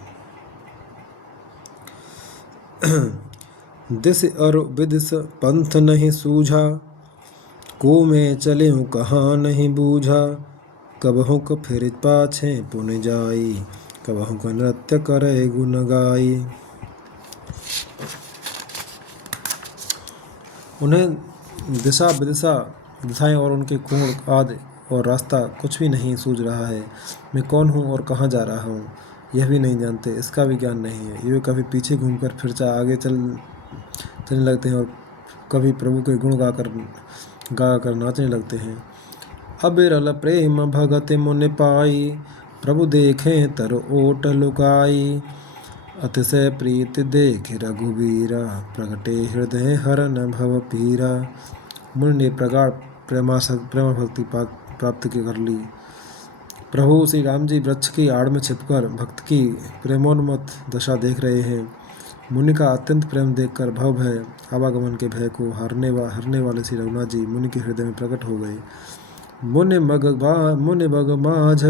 दिस और विदिस पंथ नहीं सूझा, को मैं चले हूँ कहाँ नहीं बूझा, कबहु को फिर पाछे पुन जाई, कबहु को नृत्य करे गुण गाई। उन्हें दिशा विदिशा दिशाएं और उनके कोण आदि और रास्ता कुछ भी नहीं सूझ रहा है। मैं कौन हूँ और कहाँ जा रहा हूँ यह भी नहीं जानते, इसका भी ज्ञान नहीं है। ये कभी पीछे घूमकर फिर आगे चलने लगते हैं और कभी प्रभु के गुण गाकर नाचने लगते हैं। अबिरल प्रेम भगत मुनि पाई, प्रभु देखें तर ओट लुकाई, अतिशय प्रीति देख रघुबीरा, प्रगटे हृदय हरन भव पीरा। मुनि ने प्रगाढ़ प्रेम भक्ति प्राप्त कर ली। प्रभु श्री राम जी वृक्ष की आड़ में छिपकर भक्त की प्रेमोन्मत्त दशा देख रहे हैं। मुनि का अत्यंत प्रेम देखकर भव भय आवागमन के भय को हरने वाले श्री रघुनाथ जी मुनि के हृदय में प्रकट हो गए। मुनि बग माझ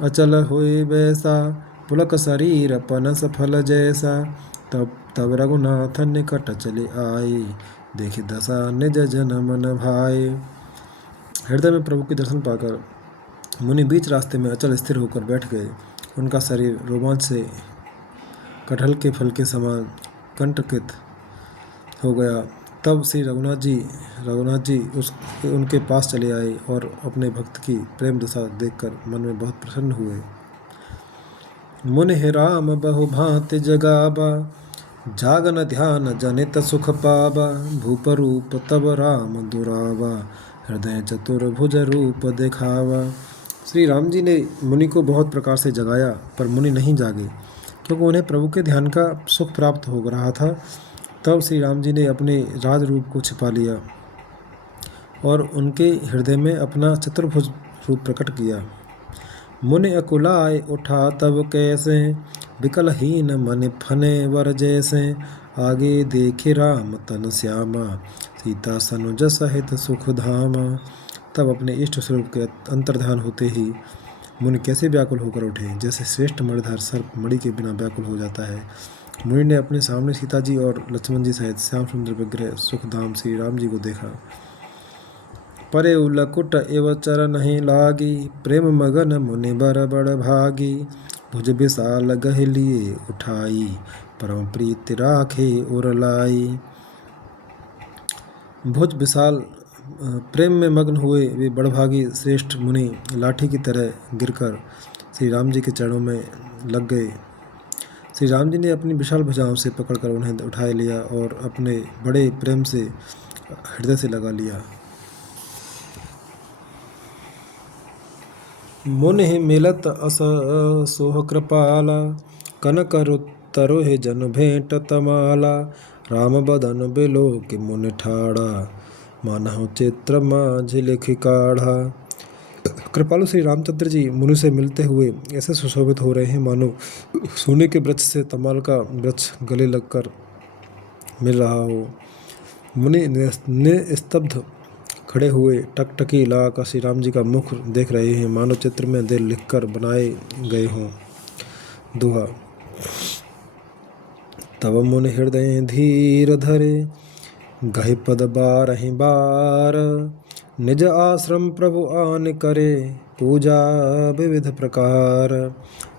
अचल होए वैसा, पुलक शरीर पनस फल जैसा, तब रघुनाथ निकट चले आए, देखि दशा निज जन मन भाए। हृदय में प्रभु के दर्शन पाकर मुनि बीच रास्ते में अचल स्थिर होकर बैठ गए। उनका शरीर रोमांच से कटहल के फल के समान कंटकित हो गया। तब श्री रघुनाथ जी उनके पास चले आए और अपने भक्त की प्रेम दशा देखकर मन में बहुत प्रसन्न हुए। मुनि राम बहु भांति जगाबा, जागन ध्यान जनित सुख पावा। भूप रूप तब राम दुरावा, हृदय चतुर्भुज रूप दिखावा। श्री राम जी ने मुनि को बहुत प्रकार से जगाया, पर मुनि नहीं जागे, क्योंकि उन्हें प्रभु के ध्यान का सुख प्राप्त हो रहा था। तब श्री राम जी ने अपने राज रूप को छिपा लिया और उनके हृदय में अपना चतुर्भुज रूप प्रकट किया। मुनि अकुलाय उठा तब कैसे, विकलहीन मन फने वर जैसे। आगे देखे राम तन श्यामा, सीता सनुज सहित सुख धामा। तब अपने इष्ट स्वरूप के अंतर्धान होते ही मुनि कैसे व्याकुल होकर उठे, जैसे श्रेष्ठ मणिधर सर्प मणि के बिना व्याकुल हो जाता है। मुनि ने अपने सामने सीता जी और लक्ष्मण जी सहित श्याम सुंदर विग्रह सुखधाम श्री राम जी को देखा। परे उलकुट एव चरण ही लागी, प्रेम मगन मुनि बर बड़ भागी। भुज विशाल गह लिए उठाई, परम प्रीति राखे उर लाई। भुज विशाल प्रेम में मग्न हुए वे बड़भागी श्रेष्ठ मुनि लाठी की तरह गिरकर श्री राम जी के चरणों में लग गए। श्री राम जी ने अपनी विशाल भुजाओं से पकड़कर उन्हें उठा लिया और अपने बड़े प्रेम से हृदय से लगा लिया। मुनि मिलत अस सोह कृपाला, कनक तरोह जन भेंट तमाला। राम बदन बिलो कि मुनि ठाड़ा, मानहु चित्र माझ लिख काढ़ा। कृपालु श्री रामचंद्र जी मुनि से मिलते हुए ऐसे सुशोभित हो रहे हैं मानो सोने के वृक्ष से तमाल का वृक्ष गले लगकर मिल रहा हो। मुनि निस्तब्ध खड़े हुए टकटकी लगाकर श्री राम जी का मुख देख रहे हैं, मानो चित्र में दिल लिखकर बनाए गए हों। दोहा। तब मुनि हृदय धीर धरे, गहि पद बारहि बार। निज आश्रम प्रभु आन करे, पूजा विविध प्रकार।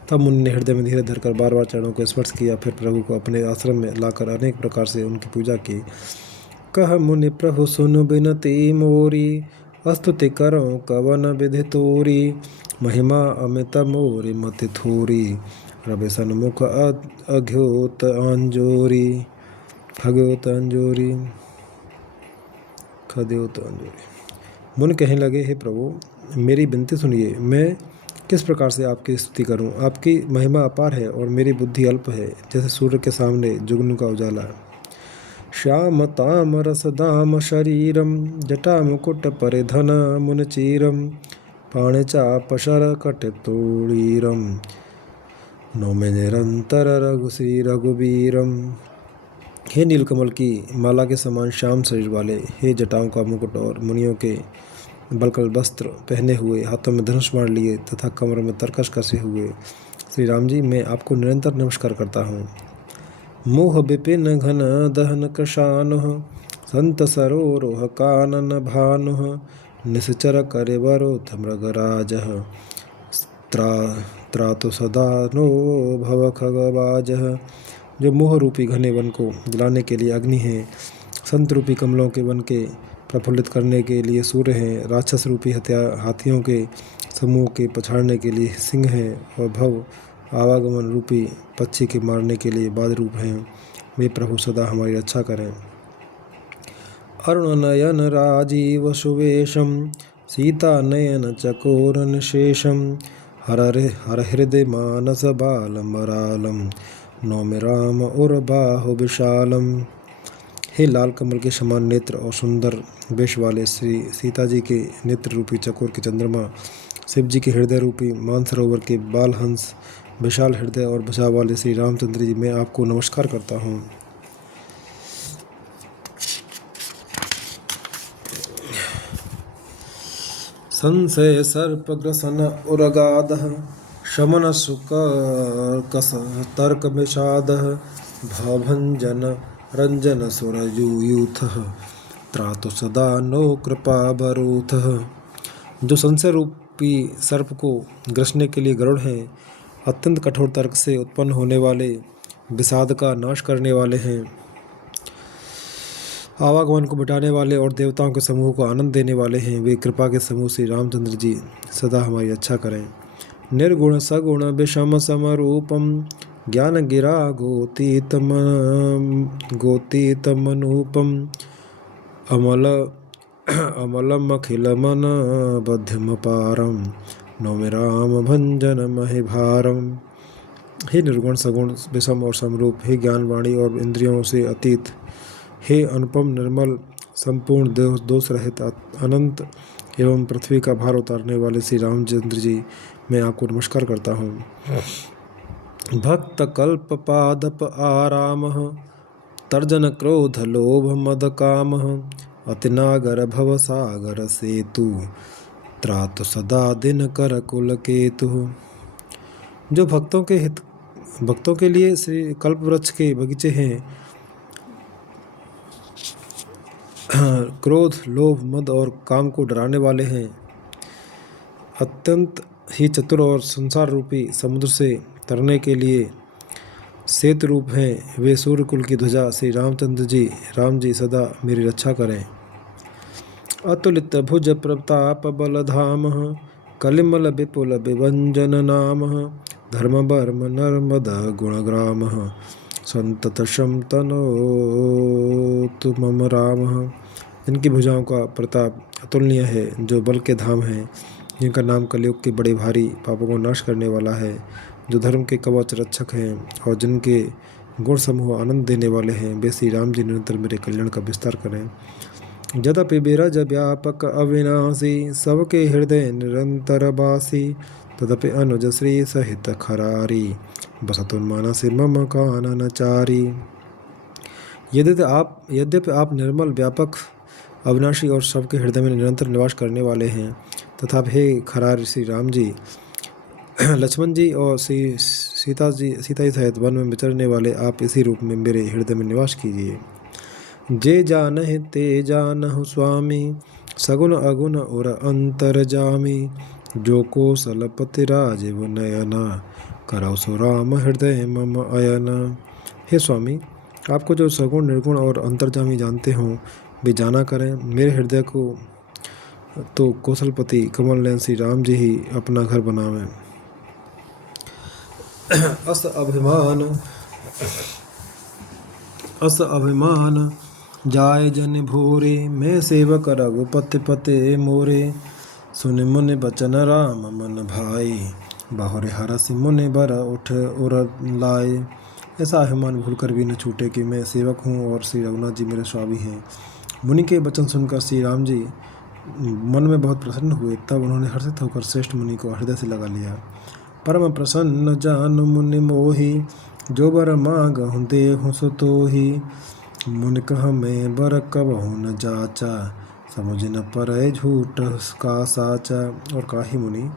तब मुनि ने हृदय में धीरे धरकर बार बार चरणों को स्पर्श किया, फिर प्रभु को अपने आश्रम में लाकर अनेक प्रकार से उनकी पूजा की। कह मुनि प्रभु सुन बिनती मोरी, स्तुति करो कवन विधि तोरी। महिमा अमित मोरि मति थोरी, रवि सन्मुख अघ्योत अंजोरी। खद्योत अंजोरी। मुनि कहने लगे, हे प्रभु मेरी विनती सुनिए, मैं किस प्रकार से आपकी स्तुति करूं। आपकी महिमा अपार है और मेरी बुद्धि अल्प है, जैसे सूर्य के सामने जुगनू का उजाला। श्याम ताम रस दाम शरीरम, जटा मुकुट परिधन मुन चीरम। पाण चाप शर कट तोड़ीरम, नौमे निरंतर रघुश्री रघुबीरम। हे नीलकमल की माला के समान श्याम शरीर वाले, हे जटाओं का मुकुट और मुनियों के बलकल वस्त्र पहने हुए, हाथों में धनुष बाण लिए तथा कमर में तरकश कसे हुए श्री राम जी, मैं आपको निरंतर नमस्कार करता हूँ। मोह विपिन घन दहन कृशानुः, संत सरोरोह कानन भानुः। निश्चर करे वरोथ मृगराजः, त्रातु सदा नो भव खगवाजः। जो मोह रूपी घने वन को जलाने के लिए अग्नि है, संत रूपी कमलों के वन के प्रफुल्लित करने के लिए सूर्य हैं, राक्षस रूपी हाथियों के समूह के पछाड़ने के लिए सिंह हैं और भव आवागमन रूपी पक्षी के मारने के लिए बाज रूप हैं। वे प्रभु सदा हमारी रक्षा करें। अरुण नयन राजीव सुवेशम, सीता नयन चकोरन शेषम। हर हृदय मानस बाल मरालम, नौमि राम उर बाहु विशालम। हे लाल कमल के समान नेत्र और सुंदर वेश वाले श्री सीता जी के नेत्र रूपी चकोर के चंद्रमा, शिव जी के हृदय रूपी मानसरोवर के बाल हंस, विशाल हृदय और भुजा वाले श्री रामचंद्र जी, मैं आपको नमस्कार करता हूँ। संशय सर्प ग्रसन उरगादः, शमन सुकर्कश तर्क विषादः। भवभंजन रंजन सुरयूथः, त्रातु सदा नो कृपा बरूथः। जो संशय रूपी सर्प को ग्रसने के लिए गरुड़ हैं, अत्यंत कठोर तर्क से उत्पन्न होने वाले विषाद का नाश करने वाले हैं। आवागमन को मिटाने वाले और देवताओं के समूह को आनंद देने वाले हैं। वे कृपा के समूह श्री रामचंद्र जी सदा हमारी रक्षा करें। निर्गुण सगुण विषम समरूपम ज्ञान गिरा गोतीतमनूपम अमल अमलम अखिलमन बध्यमपारम नौमि राम भंजन महि भारम। हे निर्गुण सगुण विषम और समरूप, हे ज्ञान वाणी और इंद्रियों से अतीत, हे अनुपम निर्मल संपूर्ण दोष रहित अनंत एवं पृथ्वी का भार उतारने वाले श्री रामचंद्र जी, मैं आपको नमस्कार करता हूँ। भक्त कल्प पादप आराम तर्जन क्रोध लोभ मद काम अतिनागर भव सागर सेतु त्रातु सदा दिन कर कुल केतु। जो भक्तों के लिए श्री कल्प वृक्ष के बगीचे हैं, क्रोध लोभ मद और काम को डराने वाले हैं, अत्यंत ही चतुर और संसार रूपी समुद्र से तरने के लिए सेतु रूप हैं, वे सूर्य कुल की ध्वजा श्री रामचंद्र जी राम जी सदा मेरी रक्षा करें। अतुलित भुज प्रताप बलधाम कलिमल विपुल विभंजन नाम धर्म बर्म नर्मद गुणग्राम संतत शम तनोतु मम राम। जिनकी भुजाओं का प्रताप अतुलनीय है, जो बल के धाम हैं, जिनका नाम कलयुग के बड़े भारी पापों को नाश करने वाला है, जो धर्म के कवच रक्षक हैं और जिनके गुण समूह आनंद देने वाले हैं, वे श्री राम जी निरंतर मेरे कल्याण का विस्तार करें। यद्यपि बिरज व्यापक अविनाशी सबके हृदय निरंतर बासी तदपि अनुज श्री सहित खरारी बसतुन्मानसि मम काननचारी। यद्यपि आप निर्मल व्यापक अविनाशी और सबके हृदय में निरंतर निवास करने वाले हैं, तथा हे खरार श्री राम जी, लक्ष्मण जी और सीता जी सहित वन में विचरने वाले, आप इसी रूप में मेरे हृदय में निवास कीजिए। जे जानहि ते जानहु स्वामी सगुण अगुण और अंतर जामी जो कौशलपति राजीव नयना करौ सो राम हृदय मम अयना। हे स्वामी, आपको जो सगुण निर्गुण और अंतर्जामी जानते हों, वे जाना करें। मेरे हृदय को तो कौशलपति कमल नयन श्री राम जी ही अपना घर बनावें। अस अभिमान जाय जन भोरे मैं सेवक रघुपति पते मोरे सुन मुनि बचन राम मन भाई बाहुरे हरसि मुनि बर उठ उर लाए। ऐसा अभिमान भूलकर भी न छूटे कि मैं सेवक हूँ और श्री रघुनाथ जी मेरे स्वामी हैं। मुनि के वचन सुनकर श्री राम जी मन में बहुत प्रसन्न हुए। तब उन्होंने हर्षित होकर श्रेष्ठ मुनि को हृदय से लगा लिया। परम प्रसन्न जान मुनि मोहि जो बर मांगहु देहु सुतोहि मुनि कह मैं बर कबहु न जाचा समझ न परय झूठ का साचा। और काहे मुनि,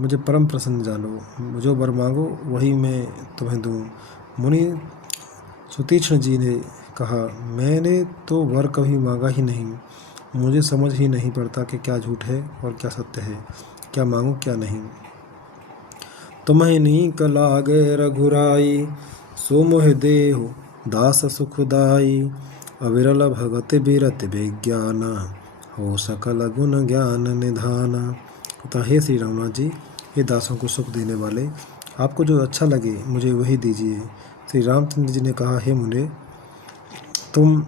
मुझे परम प्रसन्न जानो, जो वर मांगो वही मैं तुम्हें दूँ। मुनि सुतीक्ष्ण जी ने कहा, मैंने तो वर कभी मांगा ही नहीं, मुझे समझ ही नहीं पड़ता कि क्या झूठ है और क्या सत्य है, क्या मांगूं क्या नहीं। तुम्हें नीक लागे रघुराई सो मोहि देहु दास सुखदाई अविरल भगत बिरत विज्ञाना हो सकल गुण ज्ञान निधाना। तो हे श्री रघुनाथ जी, हे दासों को सुख देने वाले, आपको जो अच्छा लगे मुझे वही दीजिए। श्री रामचंद्र जी ने कहा, हे मुने, तुम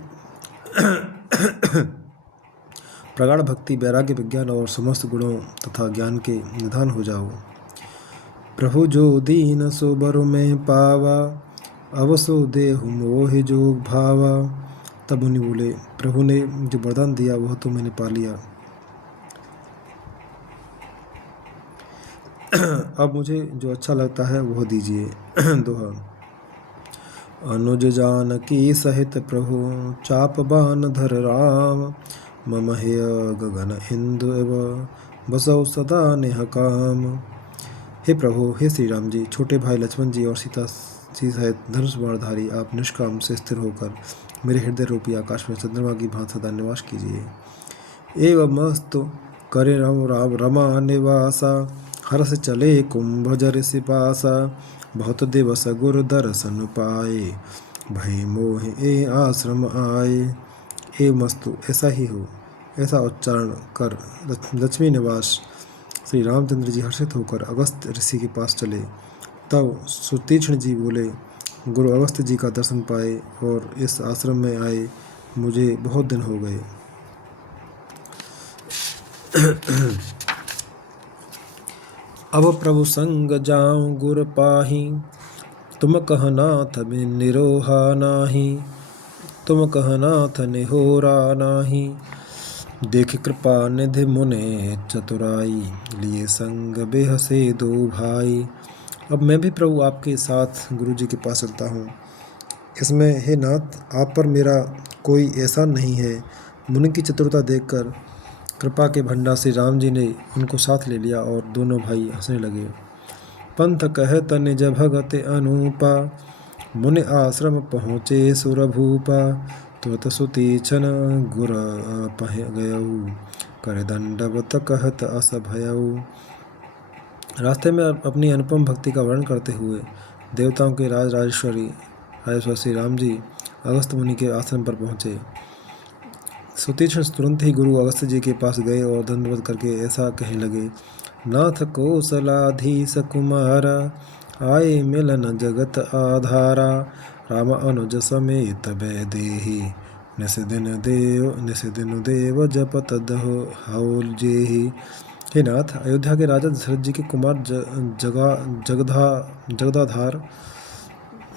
प्रगाढ़ भक्ति वैराग्य विज्ञान और समस्त गुणों तथा ज्ञान के निधान हो जाओ। प्रभु जो दीन सो बरु में पावा अवसो देहु मोहि जोग भावा। तब मुनि बोले, प्रभु ने जो वरदान दिया वह तो मैंने पा लिया, अब मुझे जो अच्छा लगता है वह दीजिए। दोहा। अनुज जानकी सहित प्रभु चाप बान धर राम मम हेय गगन इंदु एव बसौ सदा नेह काम। हे प्रभु, हे श्री राम जी, छोटे भाई लक्ष्मण जी और सीता जी सहित धनुष बाणधारी आप निष्काम से स्थिर होकर मेरे हृदय रूपी आकाश में चंद्रमा की भांति सदा निवास कीजिए। एवं मस्तु करे राम रमा निवासा हर्ष चले कुंभ जर सिपासा बहुत दिवस गुरु दर्शन पाए भई मोह ए आश्रम आए। एवमस्तु, ऐसा ही हो। ऐसा उच्चारण कर लक्ष्मी निवास श्री रामचंद्र जी हर्षित होकर अगस्त ऋषि के पास चले। तब सुतीक्ष्ण जी बोले, गुरु अगस्त जी का दर्शन पाए और इस आश्रम में आए मुझे बहुत दिन हो गए। अब प्रभु संग जाऊं गुर पाही, तुम कहनाथ बिन निरोहा नाही। तुम कहनाथ निहोरा नाही, देख कृपा निधि मुने चतुराई। लिए संग बेहसे दो भाई। अब मैं भी प्रभु आपके साथ गुरु जी के पास चलता हूँ। इसमें हे नाथ, आप पर मेरा कोई एहसान नहीं है। मुनि की चतुरता देखकर कृपा के भंडार श्री राम जी ने उनको साथ ले लिया और दोनों भाई हंसने लगे। पंथ कहत निज भगत अनूपा, मुनि आश्रम पहुँचे सुरभूपा। तुरत सुतीक्षण गुर पह गयऊ, कर दंडवत कहत अस भयऊ। रास्ते में अपनी अनुपम भक्ति का वर्णन करते हुए देवताओं के राजेश्वर श्री राम जी अगस्त मुनि के आश्रम पर पहुँचे। सुतीक्षण तुरंत ही गुरु अगस्त जी के पास गए और दंडवत करके ऐसा कहने लगे, नाथ कौशलाधीश कुमारा, आए मिलन जगत आधारा। राम अनुज समेत वैदेही, निस दिन देव जपत हौल जेही। हे नाथ, अयोध्या के राजा दशरथ जी के कुमार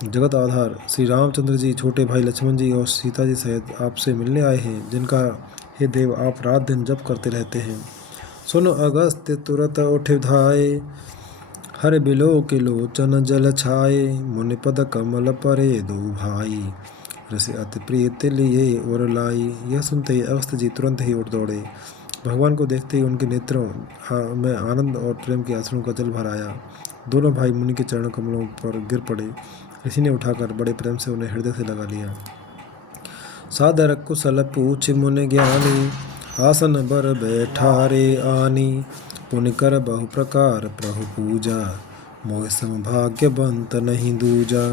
जगत आधार श्री रामचंद्र जी, छोटे भाई लक्ष्मण जी और सीता जी सहित आपसे मिलने आए हैं, जिनका हे देव आप रात दिन जप करते रहते हैं। सुन अगस्त तुरत उठ धाये, हर बिलो के लोचन जल छाए। मुनिपद कमल परे दो भाई, ऋषि अति प्रीत लिए और लाई। यह सुनते ही अगस्त जी तुरंत ही उठ दौड़े। भगवान को देखते ही उनके नेत्रों में आनंद और प्रेम के आंसुओं का जल भर आया। दोनों भाई मुनि के चरण कमलों पर गिर पड़े। ऋषि ने उठाकर बड़े प्रेम से उन्हें हृदय से लगा लिया। सादर कुशल पूछ मुनि ज्ञानी, आसन बर बैठारे आनी। पुण्य कर बहु प्रकार प्रभु पूजा, मोह सम भाग्यवंत नहीं दूजा।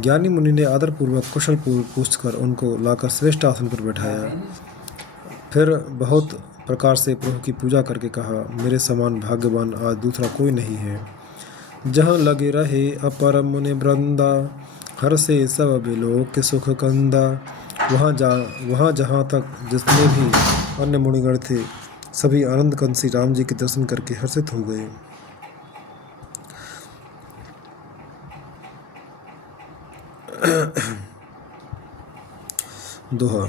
ज्ञानी मुनि ने आदरपूर्वक कुशल पूछकर उनको लाकर श्रेष्ठ आसन पर बैठाया। फिर बहुत प्रकार से प्रभु की पूजा करके कहा, मेरे समान भाग्यवान आज दूसरा कोई नहीं है। जहाँ लगे रहे अपर मुनि वृंदा, हर से सब बिलोक सुख कंदा। वहाँ जहाँ तक जितने भी अन्य मुनिगण थे, सभी आनंद कंद श्री राम जी के दर्शन करके हर्षित हो गए। दोहा।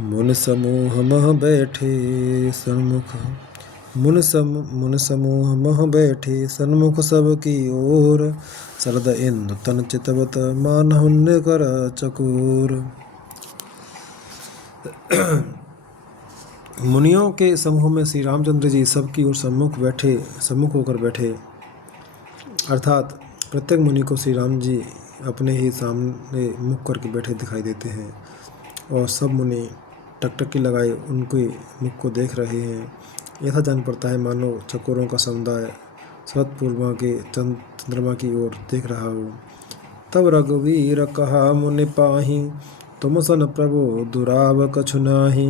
मुन समूह मह बैठे सन्मुख, मुन समूह मह बैठे सन्मुख सब की ओर। शरद इंदु तन चितवत मानहुन्य कर चकोर। मुनियों के समूह में श्री रामचंद्र जी सबकी ओर सम्मुख होकर बैठे, अर्थात प्रत्येक मुनि को श्री राम जी अपने ही सामने मुख करके बैठे दिखाई देते हैं और सब मुनि टकटकी लगाए उनके मुख को देख रहे हैं। ऐसा जान पड़ता है मानो चकोरों का समुदाय शरद पूर्णिमा के चंद्रमा की ओर देख रहा हो। तब रघुवीर कहा मुनि पाही, तुम सन प्रभु दुराव कछु नाही।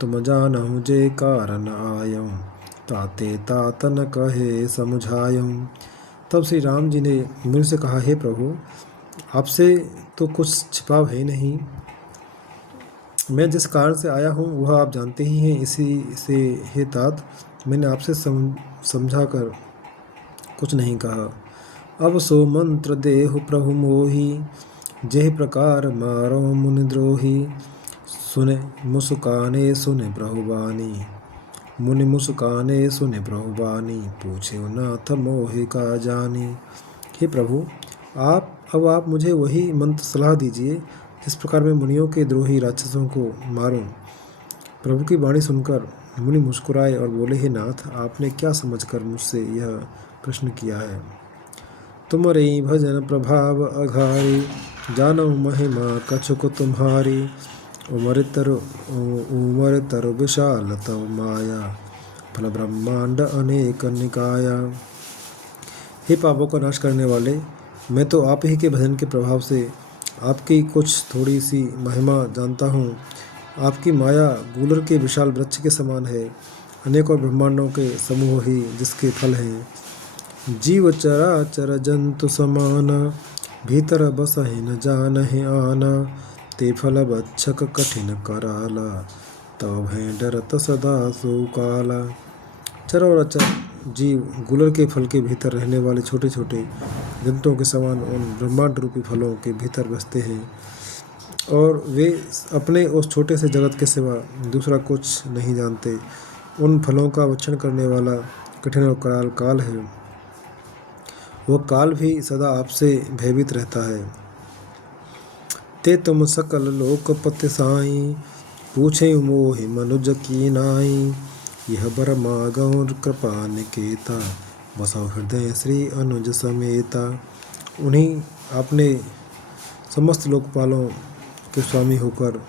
तुम जानहु जे कारण आयऊँ, ताते तात न कहे समुझायूँ। तब श्री राम जी ने मुनि से कहा, हे प्रभु, आपसे तो कुछ छिपाव है नहीं। मैं जिस कारण से आया हूँ वह आप जानते ही हैं। इसी से हे तात, मैंने आपसे समझा कर कुछ नहीं कहा। अब सो मंत्र देहु प्रभु मोही, जेह प्रकार मारो मुनि द्रोही। सुने मुस्काने सुने प्रभु बानी, मुनि मुस्काने सुने प्रभु बानी। पूछे नाथ मोहि का जानी। हे प्रभु, आप मुझे वही मंत्र सलाह दीजिए जिस प्रकार मैं मुनियों के द्रोही राक्षसों को मारूं। प्रभु की वाणी सुनकर मुनि मुस्कुराए और बोले, हे नाथ, आपने क्या समझकर मुझसे यह प्रश्न किया है। तुमरे भजन प्रभाव अघारी, जानो महिमा कछुक तुम्हारी। उमर तरु विशाल तव माया, फल ब्रह्मांड अनेक निकाया। हे पापों का नाश करने वाले, मैं तो आप ही के भजन के प्रभाव से आपकी कुछ थोड़ी सी महिमा जानता हूँ। आपकी माया गूलर के विशाल वृक्ष के समान है, अनेकों ब्रह्मांडों के समूह ही जिसके फल हैं। जीव चराचर जंतु समान, भीतर बसहि न जानहि आना। ते फल बच्छक कठिन कराला, तब है डरत सदा सो काला। चराचर जीव गूलर के फल के भीतर रहने वाले छोटे छोटे जंतुओं के समान उन ब्रह्मांड रूपी फलों के भीतर बसते हैं, और वे अपने उस छोटे से जगत के सिवा दूसरा कुछ नहीं जानते। उन फलों का भक्षण करने वाला कठिन और कराल काल है। वह काल भी सदा आपसे भयभीत रहता है। ते तुम सकल लोकपति साई, पूछे मोहि मनुज की नाई। यह बर मागौर कृपा निकेता, बसौ हृदय श्री अनुज समेता। उन्हीं आपने समस्त लोकपालों के स्वामी होकर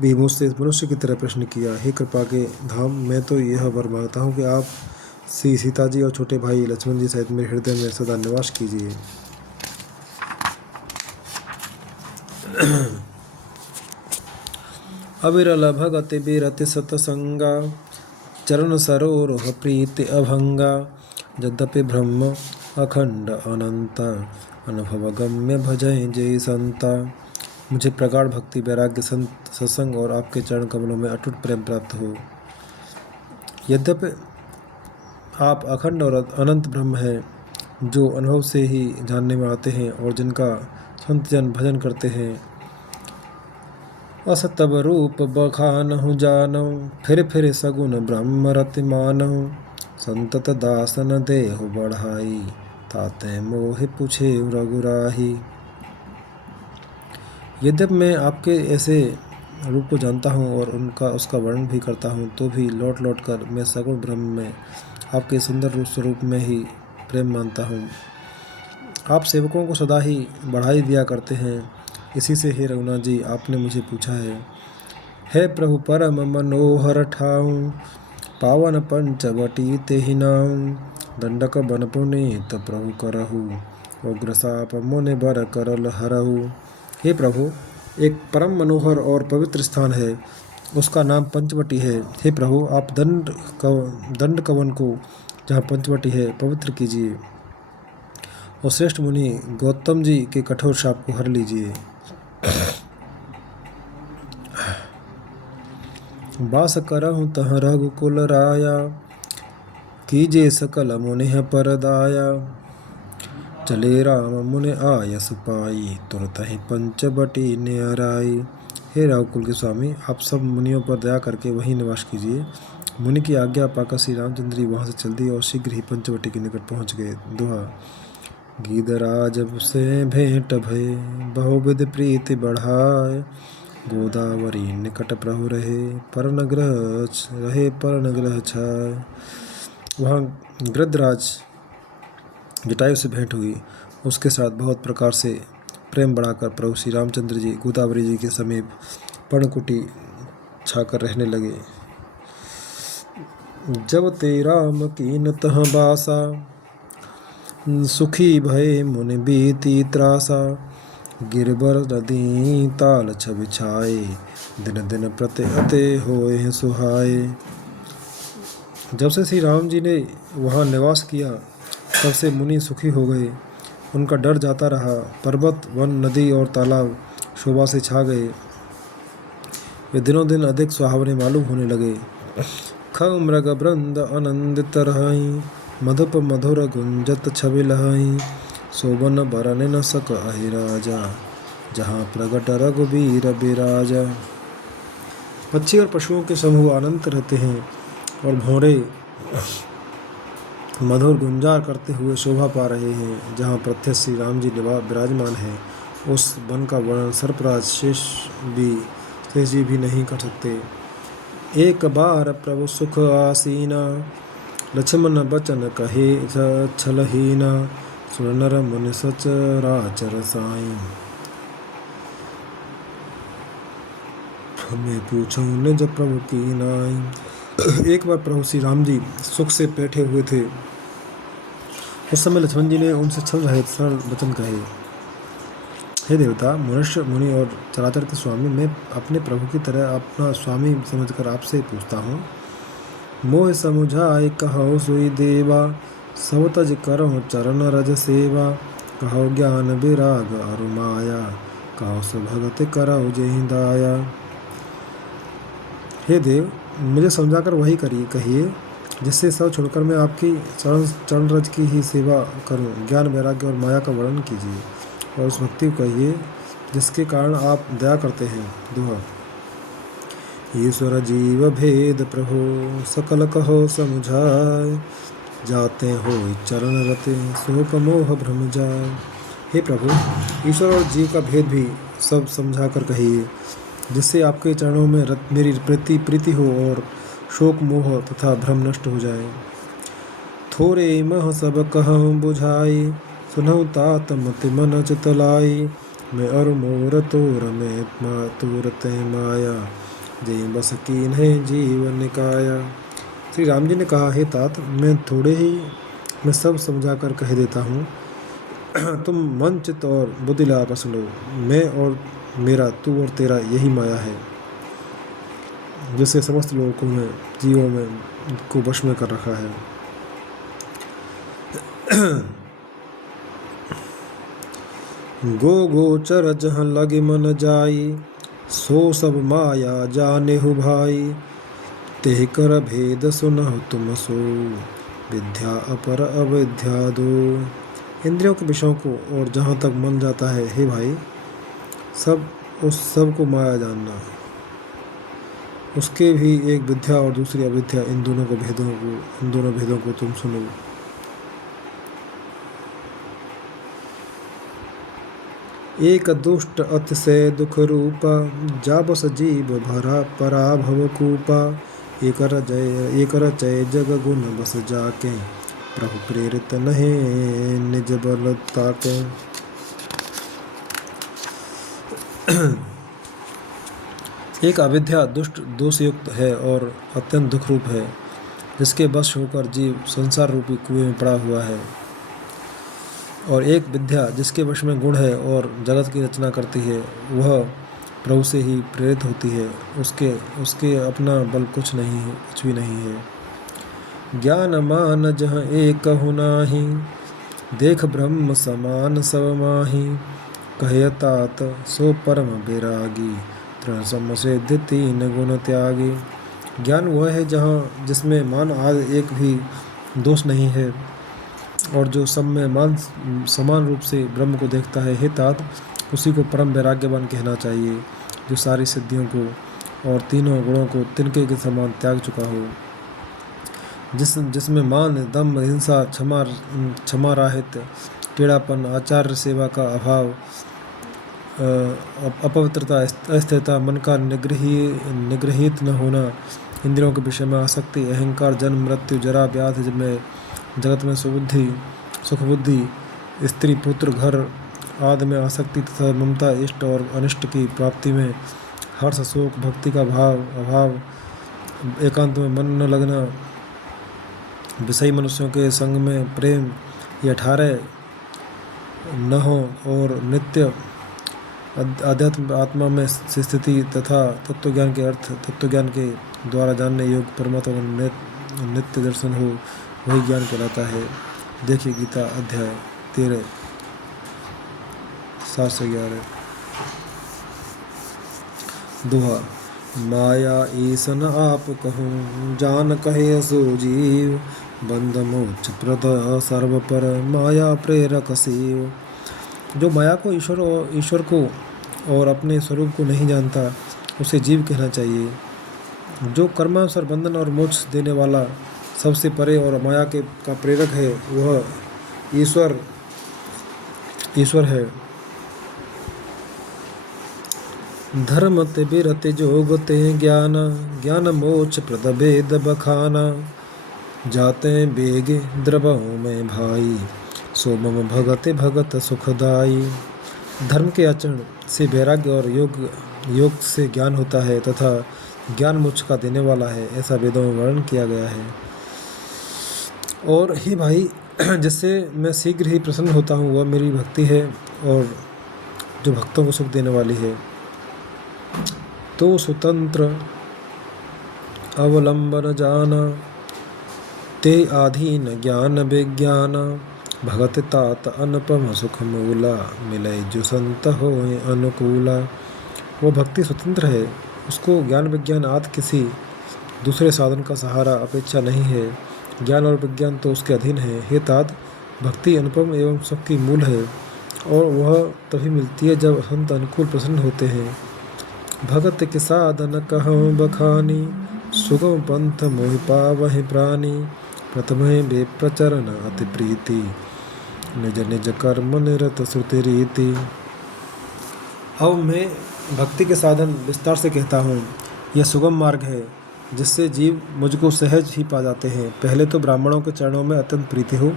भी मुझसे मनुष्य की तरह प्रश्न किया। हे कृपा के धाम, मैं तो यह वर मांगता हूँ कि आप श्री सीता जी और छोटे भाई लक्ष्मण जी सहित मेरे हृदय में सदा निवास कीजिए। अविरल भगति बिरति सतसंगा, चरण सरोरुह प्रीति अभंगा। यद्यपि ब्रह्म अखंड अनंता, अनुभव गम्य भजय जय संता। मुझे प्रगाढ़ भक्ति, वैराग्य, संत सत्संग और आपके चरण कमलों में अटूट प्रेम प्राप्त हो। यद्यपि आप अखंड और अनंत ब्रह्म हैं, जो अनुभव से ही जानने में आते हैं और जिनका संत जन भजन करते हैं। अस तब रूप बखानहु जानहु, फिर सगुन ब्रह्म रति मानहु। संतत दासन देहु बढ़ाई, ताते मोहि पूछे रघुराही। यद्यपि मैं आपके ऐसे रूप को जानता हूँ और उसका वर्णन भी करता हूँ, तो भी लौट लौट कर मैं सगुण ब्रह्म में आपके सुंदर रूप स्वरूप में ही प्रेम मानता हूँ। आप सेवकों को सदा ही बढ़ाई दिया करते हैं। इसी से हे रघुनाथ जी, आपने मुझे पूछा है प्रभु परम मनोहर ठाऊं, पावन पंचवटी तेहि नाऊं। दंडक बन पुनीत प्रभु करहु, उग्रसाप मुनि बर करल हरहु। हे प्रभु, एक परम मनोहर और पवित्र स्थान है, उसका नाम पंचवटी है। हे प्रभु, आप दंड कवन को, जहाँ पंचवटी है, पवित्र कीजिए और श्रेष्ठ मुनि गौतम जी के कठोर शाप को हर लीजिए। बास करहु तह रघुकुल राया, कीजे सकल मुनिह परदाया। चले राम मुनि आयस पाई, तुरत ही पंचवटी न्याराई। हे रघुकुल के स्वामी, आप सब मुनियों पर दया करके वहीं निवास कीजिए। मुनि की आज्ञा पाकर श्री रामचंद्र जी वहाँ से चल दिए और शीघ्र ही पंचवटी के निकट पहुँच गए। दोहा। गीधराज से भेंट भय, बहुविध प्रीति बढ़ाए। गोदावरी निकट प्रभु रहे, परन ग्रह छाए। वहाँ गृद्धराज जटायु से भेंट हुई। उसके साथ बहुत प्रकार से प्रेम बढ़ाकर प्रभु श्री रामचंद्र जी गोदावरी जी के समीप पर्णकुटी छाकर रहने लगे। जब ते राम कीन तह बासा, सुखी भय मुनि बीती त्रासा। गिरबर नदी ताल छवि छाए, दिन दिन प्रति अते होए सुहाए। जब से श्री राम जी ने वहाँ निवास किया, तब से मुनि सुखी हो गए। उनका डर जाता रहा। पर्वत, वन, नदी और तालाब शोभा से छा गए। वे दिनों दिन अधिक सुहावने मालूम होने लगे। खग मृग वृंद आनंदित रहाई, मधुप मधुर गुंजत छवि लहाई। शोभन बरन न सक अहि राजा, जहाँ प्रगट रघुबीर बिराजा। पक्षी और पशुओं के समूह अनंत रहते हैं और भौरे मधुर गुंजार करते हुए शोभा पा रहे हैं। जहाँ प्रत्यक्ष श्री राम जी विराजमान है, उस वन का वर्णन सर्पराज शेष जी भी नहीं कर सकते। एक बार प्रभु सुख आसीना, लक्ष्मण बचन कहे छलहीना। सुन नर मुनि सचराचर साई, मैं पूछूं निज प्रभु की नाई। एक बार प्रभु श्री राम जी सुख से बैठे हुए थे। उस समय लक्ष्मण जी ने उनसे छल रहे सरल वचन कहे। हे देवता, मनुष्य, मुनि और चराचर के स्वामी, मैं अपने प्रभु की तरह अपना स्वामी समझकर आपसे पूछता हूँ। मोह समुझाय कहो सोई देवा, सब तज करहु चरण रज सेवा। कहो ज्ञान विराग अरु माया, कहो सो भगत करहु जेहि दाया। हे देव, मुझे समझाकर वही कहिए जिससे सब छोड़कर मैं आपकी चरण रज की ही सेवा करूं। ज्ञान वैराग्य और माया का वर्णन कीजिए और उस भक्ति को कहिए जिसके कारण आप दया करते हैं। दोहा। ईश्वर जीव भेद प्रभु, सकल कहो समुझाय। जाते हो चरण रते, शोक मोह भ्रम जाय। हे प्रभु, ईश्वर और जीव का भेद भी सब समझाकर कहिए जिससे आपके चरणों में मेरी प्रीति हो और शोक मोह तथा भ्रम नष्ट हो जाए। थोरे मह सब कहूँ बुझाई, सुनहु तात मति मन चित लाई। मैं अरु मोर तोर में तोरते माया, जय बस कीन्हे जीव निकाया। श्री राम जी ने कहा, हे तात, मैं सब समझाकर कह देता हूँ। तुम मन चित्त और बुद्धि लगा सुनो। मैं और मेरा, तू और तेरा यही माया है जिससे समस्त लोगों में, जीवों में को वश में कर रखा है। गो गोचर जहाँ लगे मन जाई, सो सब माया जाने हो भाई। तेह कर भेद सुनहु तुम सो, विद्या अपर अविद्या दो। इंद्रियों के विषयों को और जहाँ तक मन जाता है, हे भाई, उस सब को माया जानना। उसके भी एक विद्या और दूसरी अविद्या, इन दोनों भेदों को तुम सुनो। एक दुष्ट अतिशय दुख रूपा, जा बस जीव भरा परा भव कूपा। एक रचय जग गुण बस जाके, प्रभु प्रेरित नहे निज बल ताके। एक अविद्या दुष्ट दोषयुक्त है और अत्यंत दुख रूप है, जिसके वश होकर जीव संसार रूपी कुएं में पड़ा हुआ है। और एक विद्या जिसके वश में गुण है और जगत की रचना करती है, वह प्रभु से ही प्रेरित होती है। उसके अपना बल कुछ भी नहीं है। ज्ञान मान जहाँ एक कहु नाही, देख ब्रह्म समान सब माही। कहे तात सो परम बैरागी, तृण सम सिद्ध तीन गुण त्यागी। ज्ञान वह है जिसमें मान आदि एक भी दोष नहीं है और जो सब में समान रूप से ब्रह्म को देखता है। हे तात, उसी को परम वैराग्यवान कहना चाहिए, जो सारी सिद्धियों को और तीनों गुणों को तिनके के समान त्याग चुका हो। जिसमें मान, दम, हिंसा, क्षमा राहित्य, टेढ़ापन, आचार्य सेवा का अभाव, अपवित्रता, अस्थिरता, मन का निग्रहित न होना, इंद्रियों के विषय में आसक्ति, अहंकार, जन्म मृत्यु, जरा व्याधि में, जगत में सुख बुद्धि, स्त्री पुत्र घर आदि में आसक्ति तथा ममता, इष्ट और अनिष्ट की प्राप्ति में हर्ष, शोक, भक्ति का अभाव, एकांत में मन न लगना, विषयी मनुष्यों के संग में प्रेम, ये 18 न हो और नित्य आध्यात्म आत्मा में स्थिति तथा तत्वज्ञान के द्वारा जानने योग्य परमात्मा का नित्य दर्शन हो, वही ज्ञान कहलाता है। देखिए गीता अध्याय 13 7 से 11। दोहा। माया ईसन आप कहूँ, जान कहे सो जीव। बंद मोक्ष प्रद सर्व पर, माया प्रेरक शिव। जो माया को, ईश्वर को और अपने स्वरूप को नहीं जानता, उसे जीव कहना चाहिए। जो कर्मानुसार बंधन और मोक्ष देने वाला, सबसे परे और माया का प्रेरक है, वह ईश्वर है। धर्म ते बिरते जोग ते ज्ञान मोक्ष प्रद भेद बखाना। जाते बेगे द्रवों में भाई, सो मम भगत सुखदाई। धर्म के आचरण से वैराग्य और योग से ज्ञान होता है तथा ज्ञान मोक्ष का देने वाला है, ऐसा वेदों में वर्णन किया गया है। और हे भाई, जिससे मैं शीघ्र ही प्रसन्न होता हूँ, वह मेरी भक्ति है और जो भक्तों को सुख देने वाली है। तो स्वतंत्र अवलंबन जाना, ते आधीन ज्ञान विज्ञान, भगत तात अनुपम सुख मूला, मिलय जो संत होए अनुकूला। वो भक्ति स्वतंत्र है, उसको ज्ञान विज्ञान आदि किसी दूसरे साधन का सहारा अपेक्षा नहीं है। ज्ञान और विज्ञान तो उसके अधीन है। हे तात, भक्ति अनुपम एवं सुख की मूल है, और वह तभी मिलती है जब संत अनुकूल प्रसन्न होते हैं। भगत के साधन कहूँ बखानी, सुगम पंथ मोहि पावहि प्राणी, प्रथमहि बे प्रचरण अति प्रीति, निज निज कर्म निरत श्रुति रीति। अब मैं भक्ति के साधन विस्तार से कहता हूँ। यह सुगम मार्ग है जिससे जीव मुझको सहज ही पा जाते हैं। पहले तो ब्राह्मणों के चरणों में अत्यंत प्रीति हो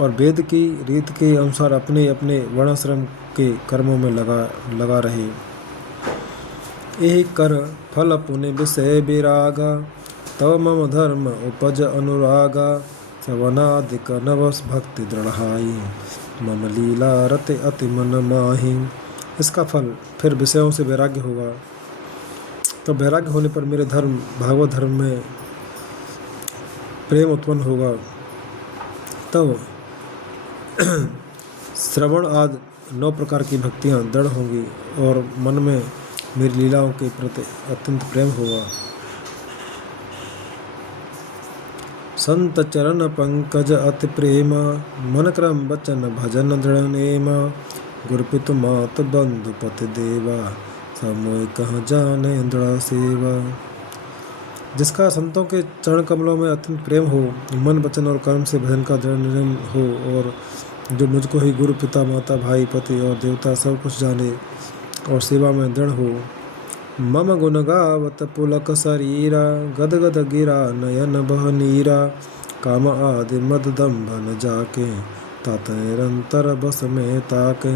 और वेद की रीत के अनुसार अपने अपने वर्णाश्रम के कर्मों में लगा रहे। यही कर फल पुण्य विषय विरागा, तव मम धर्म उपज अनुरागा, सवनादिक नवस भक्ति दृढ़ाई, मम लीला रति अति मन माही। इसका फल फिर विषयों से वैराग्य होगा। तो वैराग्य होने पर मेरे धर्म भागवत धर्म में प्रेम उत्पन्न होगा। तब श्रवण आदि 9 प्रकार की भक्तियाँ दृढ़ होंगी और मन में मेरी लीलाओं के प्रति अत्यंत प्रेम होगा। संत चरण पंकज अति प्रेमा, मन क्रम बचन भजन दृढ़ नेमा, गुरुपितु मात बंधु पति देवा, समोय कह जाने दृढ़ सेवा। जिसका संतों के चरण कमलों में अत्यंत प्रेम हो, मन वचन और कर्म से भजन का दृढ़ नियम हो, और जो मुझको ही गुरु पिता माता भाई पति और देवता सब कुछ जाने और सेवा में दृढ़ हो। मम गुण गावत पुलक शरीरा, गद गद गिरा नयन बह नीरा, काम आदि मद दम्भ न जाके, तात निरंतर बस में ताके।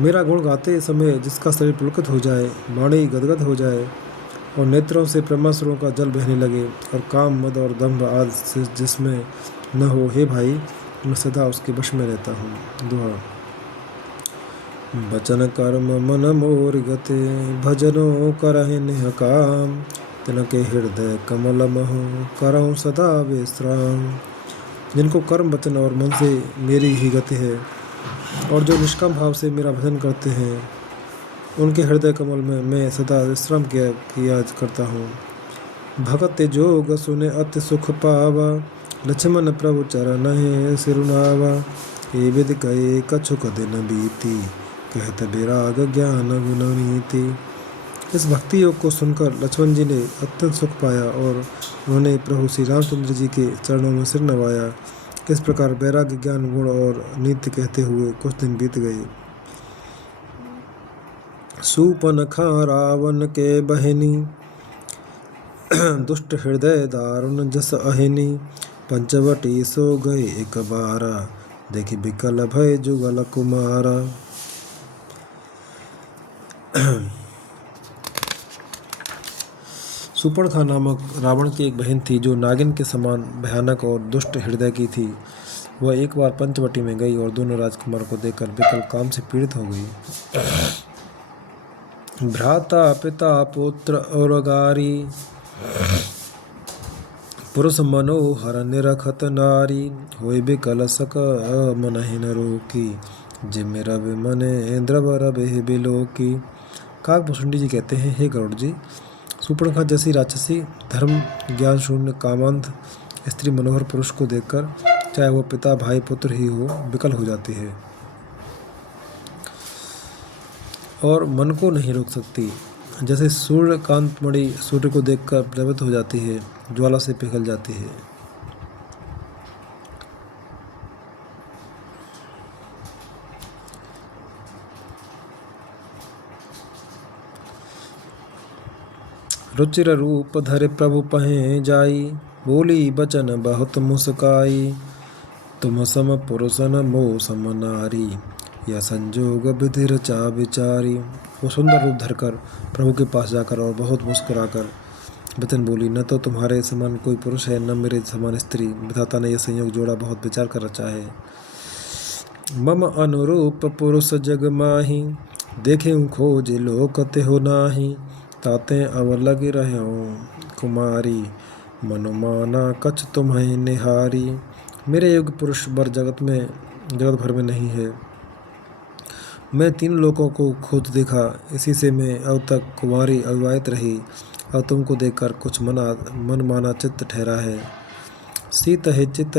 मेरा गुण गाते समय जिसका शरीर पुलकित हो जाए, वाणी गदगद हो जाए और नेत्रों से प्रेमासुरों का जल बहने लगे, और काम मद और दम्भ आदि से जिसमें न हो, हे भाई मैं सदा उसके वश में रहता हूँ। दोहा। बचन कर्म मन मोर गते, भजनों करहि निह काम, तिनके हृदय कमल महु, करऊँ सदा विश्राम। जिनको कर्म वचन और मन से मेरी ही गति है, और जो निष्काम भाव से मेरा भजन करते हैं, उनके हृदय कमल में मैं सदा विश्राम किया करता हूँ। भगत जोग सुने अति सुख पावा, लक्ष्मण प्रभु चरण है सिरुनावा, ए विधि कहे कछुक दिन बीती, कहत विराग ज्ञान गुण नीति। इस भक्ति योग को सुनकर लक्ष्मण जी ने अत्यंत सुख पाया और उन्होंने प्रभु श्री रामचंद्र जी के चरणों में सिर नवाया। इस प्रकार वैराग्य ज्ञान गुण और नीति कहते हुए कुछ दिन बीत गए। सूपनखा रावण के बहनी, दुष्ट हृदय दारुण जस अहिनी, पंचवटी सो गए एक बारा, देखी बिकल भय जुगल कुमारा। सूर्पणखा नामक रावण की एक बहन थी जो नागिन के समान भयानक और दुष्ट हृदय की थी। वह एक बार पंचवटी में गई और दोनों राजकुमार को देखकर विकल काम से पीड़ित हो गई। भ्राता पिता पुत्र और गारी, पुरुष मनोहर निरखत नारी, होय बिकल सक मनहि न रोकी, जिम्मे रवि मने द्रव रवि बिलोकी। काकभूषुंडी जी कहते हैं, हे गरुड़ जी, सूर्पणखा जैसी राक्षसी धर्म ज्ञान शून्य कामांध स्त्री मनोहर पुरुष को देखकर, चाहे वह पिता भाई पुत्र ही हो, विकल हो जाती है और मन को नहीं रोक सकती। जैसे सूर्यकांत मणि सूर्य को देखकर द्रवित हो जाती है, ज्वाला से पिघल जाती है। रुचिर रूप धरे प्रभु पहे जाई, बोली बचन बहुत मुस्काई, तुम सम पुरुषन मोह सम नारी, यह संजोग विधि रचा विचारी। वो सुंदर रूप धरकर प्रभु के पास जाकर और बहुत मुस्कुराकर वचन बोली, न तो तुम्हारे समान कोई पुरुष है, न मेरे समान स्त्री। विधाता ने यह संयोग जोड़ा बहुत विचार कर रचा है। मम अनुरूप पुरुष जग माही, देखे खोज लोकत हो नाही। ताते अब लग रहो कुमारी, मनुमाना कछ तुम्हें निहारी। मेरे योग्य पुरुष वर जगत भर में नहीं है। मैं 3 लोगों को खोज देखा, इसी से मैं अब तक कुमारी अविवाहित रही और तुमको देखकर कुछ मन माना चित्त ठहरा है। सीत है चित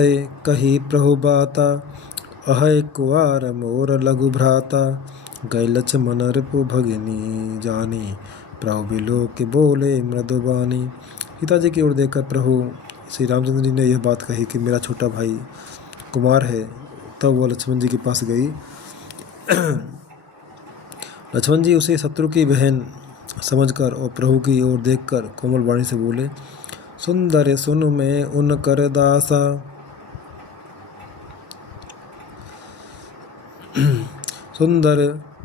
कही प्रभु बाता, अहै कुआर मोर लघु भ्राता। गै लक्ष्मण रिपु भगिनी जानी, प्रभु बिलो के बोले मृदुबानी। सीता जी की ओर देखकर प्रभु श्री रामचंद्र जी ने यह बात कही कि मेरा छोटा भाई कुमार है। तब वह लक्ष्मण जी के पास गई। लक्ष्मण जी उसे शत्रु की बहन समझकर और प्रभु की ओर देखकर कोमल वाणी से बोले, सुंदर सुन मैं उन कर दासा। सुंदर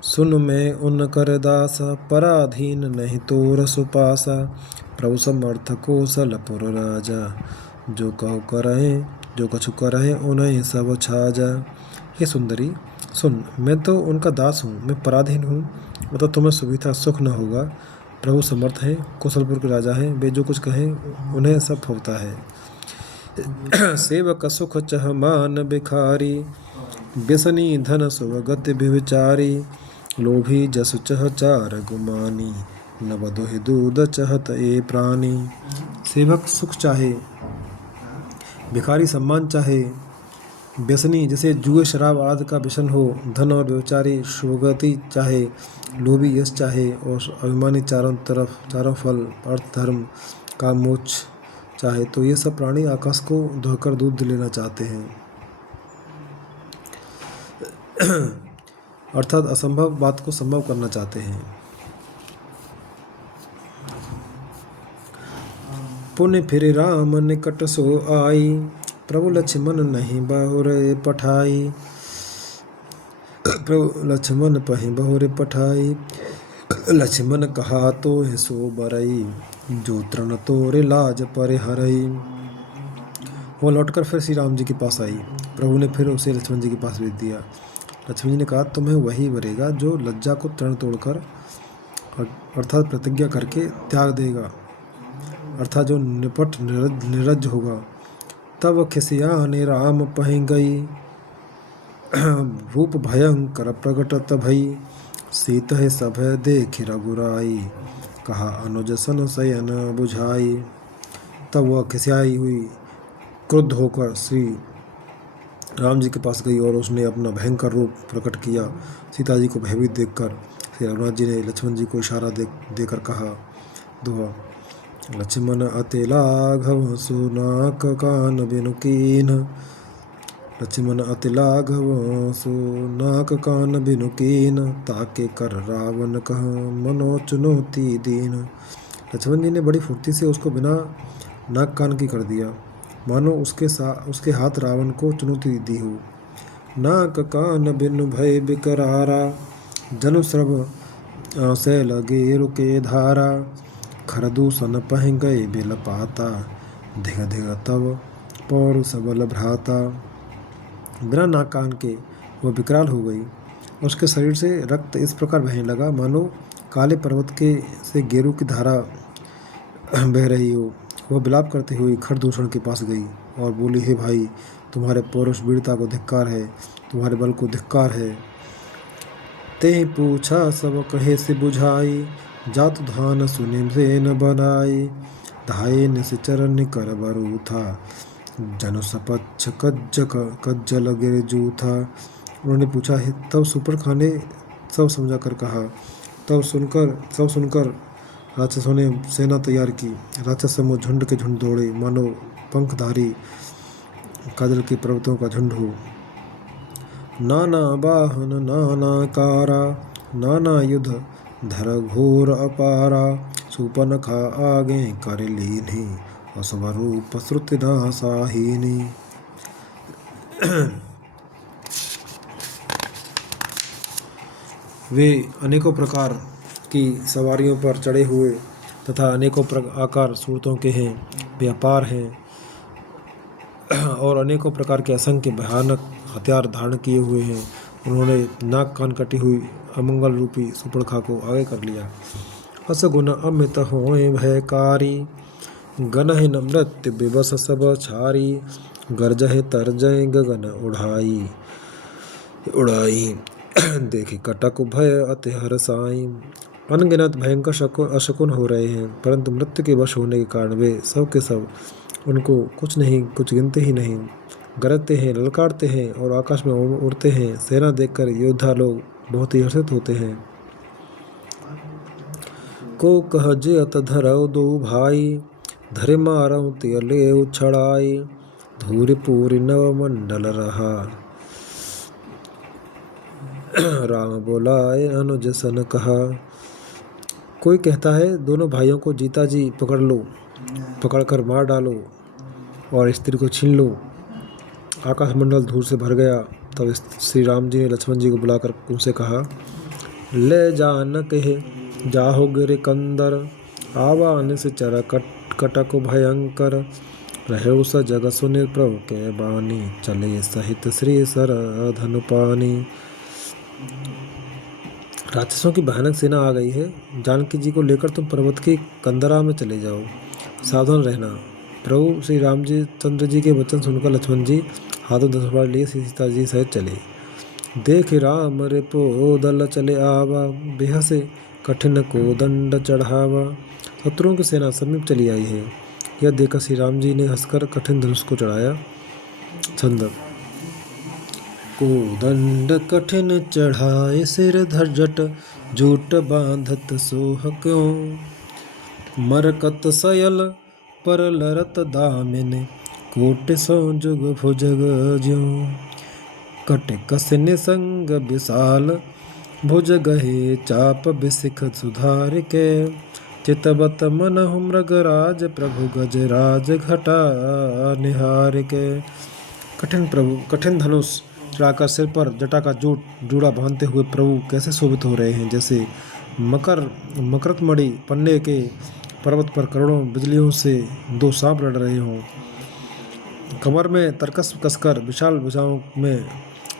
सुन मैं उन कर दासा, पराधीन नहीं तोर सुपासा। प्रभु समर्थ कौशलपुर राजा, जो कहो करहे जो कछु करहे उन्हें सब छाजा। हे सुंदरी सुन, मैं तो उनका दास हूँ, मैं पराधीन हूँ, मतलब तुम्हें सुविधा सुख न होगा। प्रभु समर्थ हैं, कौशलपुर के राजा हैं, वे जो कुछ कहें उन्हें सब होता है। सेवक सुख चह मान भिखारी, व्यसनी धन सुवगति विचारी। लोभी जसु चह चार गुमानी, नव दोहि दूध चहत ए प्राणी। सेवक सुख चाहे, भिखारी सम्मान चाहे, व्यसनी जैसे जुए शराब आदि का व्यसन हो, धन और व्यभिचारी सुगति चाहे, लोभी यश चाहे और अभिमानी चारों फल अर्थ धर्म का मोक्ष चाहे, तो ये सब प्राणी आकाश को धोकर दूध लेना चाहते हैं। अर्थात असंभव बात को संभव करना चाहते हैं। पुण्य फिर राम निकट सो आई, प्रभु लक्ष्मण नहीं बहुरे पठाई। प्रभु लक्ष्मण पहि बहुरे पठाई, लक्ष्मण कहा तो है सो बरई। जो तृण तोरे लाज पर हरई। वो लौटकर फिर श्री राम जी के पास आई। प्रभु ने फिर उसे लक्ष्मण जी के पास भेज दिया। लक्ष्मण जी ने कहा, तुम्हें वही वरेगा जो लज्जा को तृण तोड़कर अर्थात प्रतिज्ञा करके त्याग देगा, अर्थात जो निपट निरज्ज होगा। तब खिसियाने राम पहि गई, रूप भयंकर प्रगटत भई। सीत है सभय देख रघुराई, कहा अनुज सन शयन बुझाई। तब वह खिसियाई हुई क्रुद्ध होकर श्री राम जी के पास गई और उसने अपना भयंकर रूप प्रकट किया। सीता जी को भयभीत देखकर श्री रघुनाथ जी ने लक्ष्मण जी को इशारा देकर कहा, दोहा। लक्ष्मण अति लाघव सुनाक कान बिनु कीन, लक्ष्मण अति लाघव सुनाक कान बिनु कीन। ताके कर रावण कह मनो चुनौती दीन। लक्ष्मण जी ने बड़ी फुर्ती से उसको बिना नाक कान की कर दिया, मानो उसके हाथ रावण को चुनौती दी हो। नाक कान बिनु भय बिकरारा, जनु श्रव से लगे रुके धारा। खरदूषण पह गए बिल पाता, धिग धिग तब पौरुष बल भ्राता। बिना नाक कान के वह विकराल हो गई। उसके शरीर से रक्त इस प्रकार बहने लगा मानो काले पर्वत से गेरू की धारा बह रही हो। वह विलाप करते हुए खरदूषण के पास गई और बोली, हे भाई, तुम्हारे पौरुष वीरता को धिक्कार है, तुम्हारे बल को धिक्कार है। ते पूछा सब कहे से बुझाई, जातु धान सुने से न बनाई। धाये निश्चर निकर बरू था, जनु सपच्छ कज्ज लगे जू था। उन्होंने पूछा है, तब सुपर खाने सब समझा कर कहा। सब सुनकर राक्षसों ने सेना तैयार की। राक्षस समूह झुंड के झुंड दौड़े, मानो पंखधारी काजल के पर्वतों का झुंड हो। नाना वाहन नाना कारा, नाना युद्ध धर घोर अपारा। सूपनखा आगे कर लीनी, असुभ रूप श्रुति नासाहीनी। वे अनेकों प्रकार की सवारियों पर चढ़े हुए तथा अनेकों आकार सूरतों के हैं, वे अपार हैं और अनेकों प्रकार के असंख्य भयानक हथियार धारण किए हुए हैं। उन्होंने नाक कान कटी हुई अमंगल रूपी सुपर्णखा को आगे कर लिया। असगुन अमित होए भयकारी, गनहि न मृत्यु विवश सब छारी, गरजहि तरजय गगन उड़ाई देखी कटक भय अति हरसाई। अनगिनत भयंकर अशकुन हो रहे हैं, परंतु मृत्यु के वश होने के कारण वे सब के सब उनको कुछ गिनते ही नहीं। गरजते हैं, ललकारते हैं और आकाश में उड़ते हैं। सेना देखकर योद्धा लोग बहुत ही हर्षित होते हैं। को कह जयत धरौ दो भाई, धरे मारऊ तियले उछड़ाई, धूरि पूरी नव मंडल रहा, राम बोलाए अनुज सन कहा। कोई कहता है दोनों भाइयों को जीता जी पकड़ लो, पकड़कर मार डालो और स्त्री को छीन लो। आकाशमंडल धूल से भर गया। तब श्री राम जी ने लक्ष्मण जी को बुलाकर उनसे कहा, ले जान कहे जाहो गिर कंदर, आवान से चर कटक भयंकर, रहे उस जग सुने प्रभु के बानी, चले सहित श्री सर धनु पानी। राक्षसों की भयानक सेना आ गई है। जानकी जी को लेकर तुम पर्वत की कंदरा में चले जाओ, सावधान रहना। प्रभु श्री राम जी चंद्र जी के वचन सुनकर लक्ष्मण जी हाथों धनुष लिए सीता जी सहित चले। देख राम रिपो दल चले आवा, बेहसे कठिन को दंड चढ़ावा। शत्रुओं की सेना समीप चली आई है। यह देखकर श्री राम जी ने हंसकर कठिन धनुष को चढ़ाया। छंद। को दंड कठिन चढ़ाए सिर धरजट, जूट बांधत सोह क्यों, मरकत सयल पर लरत दामिन, कोट सौ जुग भुजग ज्यों, कट कस निसंग विशाल, भुज गहे चाप बिसिख सुधार के, चितबत मनहु मृगराज प्रभु गजराज घटा निहार के। कठिन धनुष चढ़ाकर सिर पर जटा का जूड़ा बांधते हुए प्रभु कैसे शोभित हो रहे हैं, जैसे मकरतमणि पन्ने के पर्वत पर करोड़ों बिजलियों से दो सांप लड़ रहे हों। कमर में तरकस कसकर विशाल भुजाओं में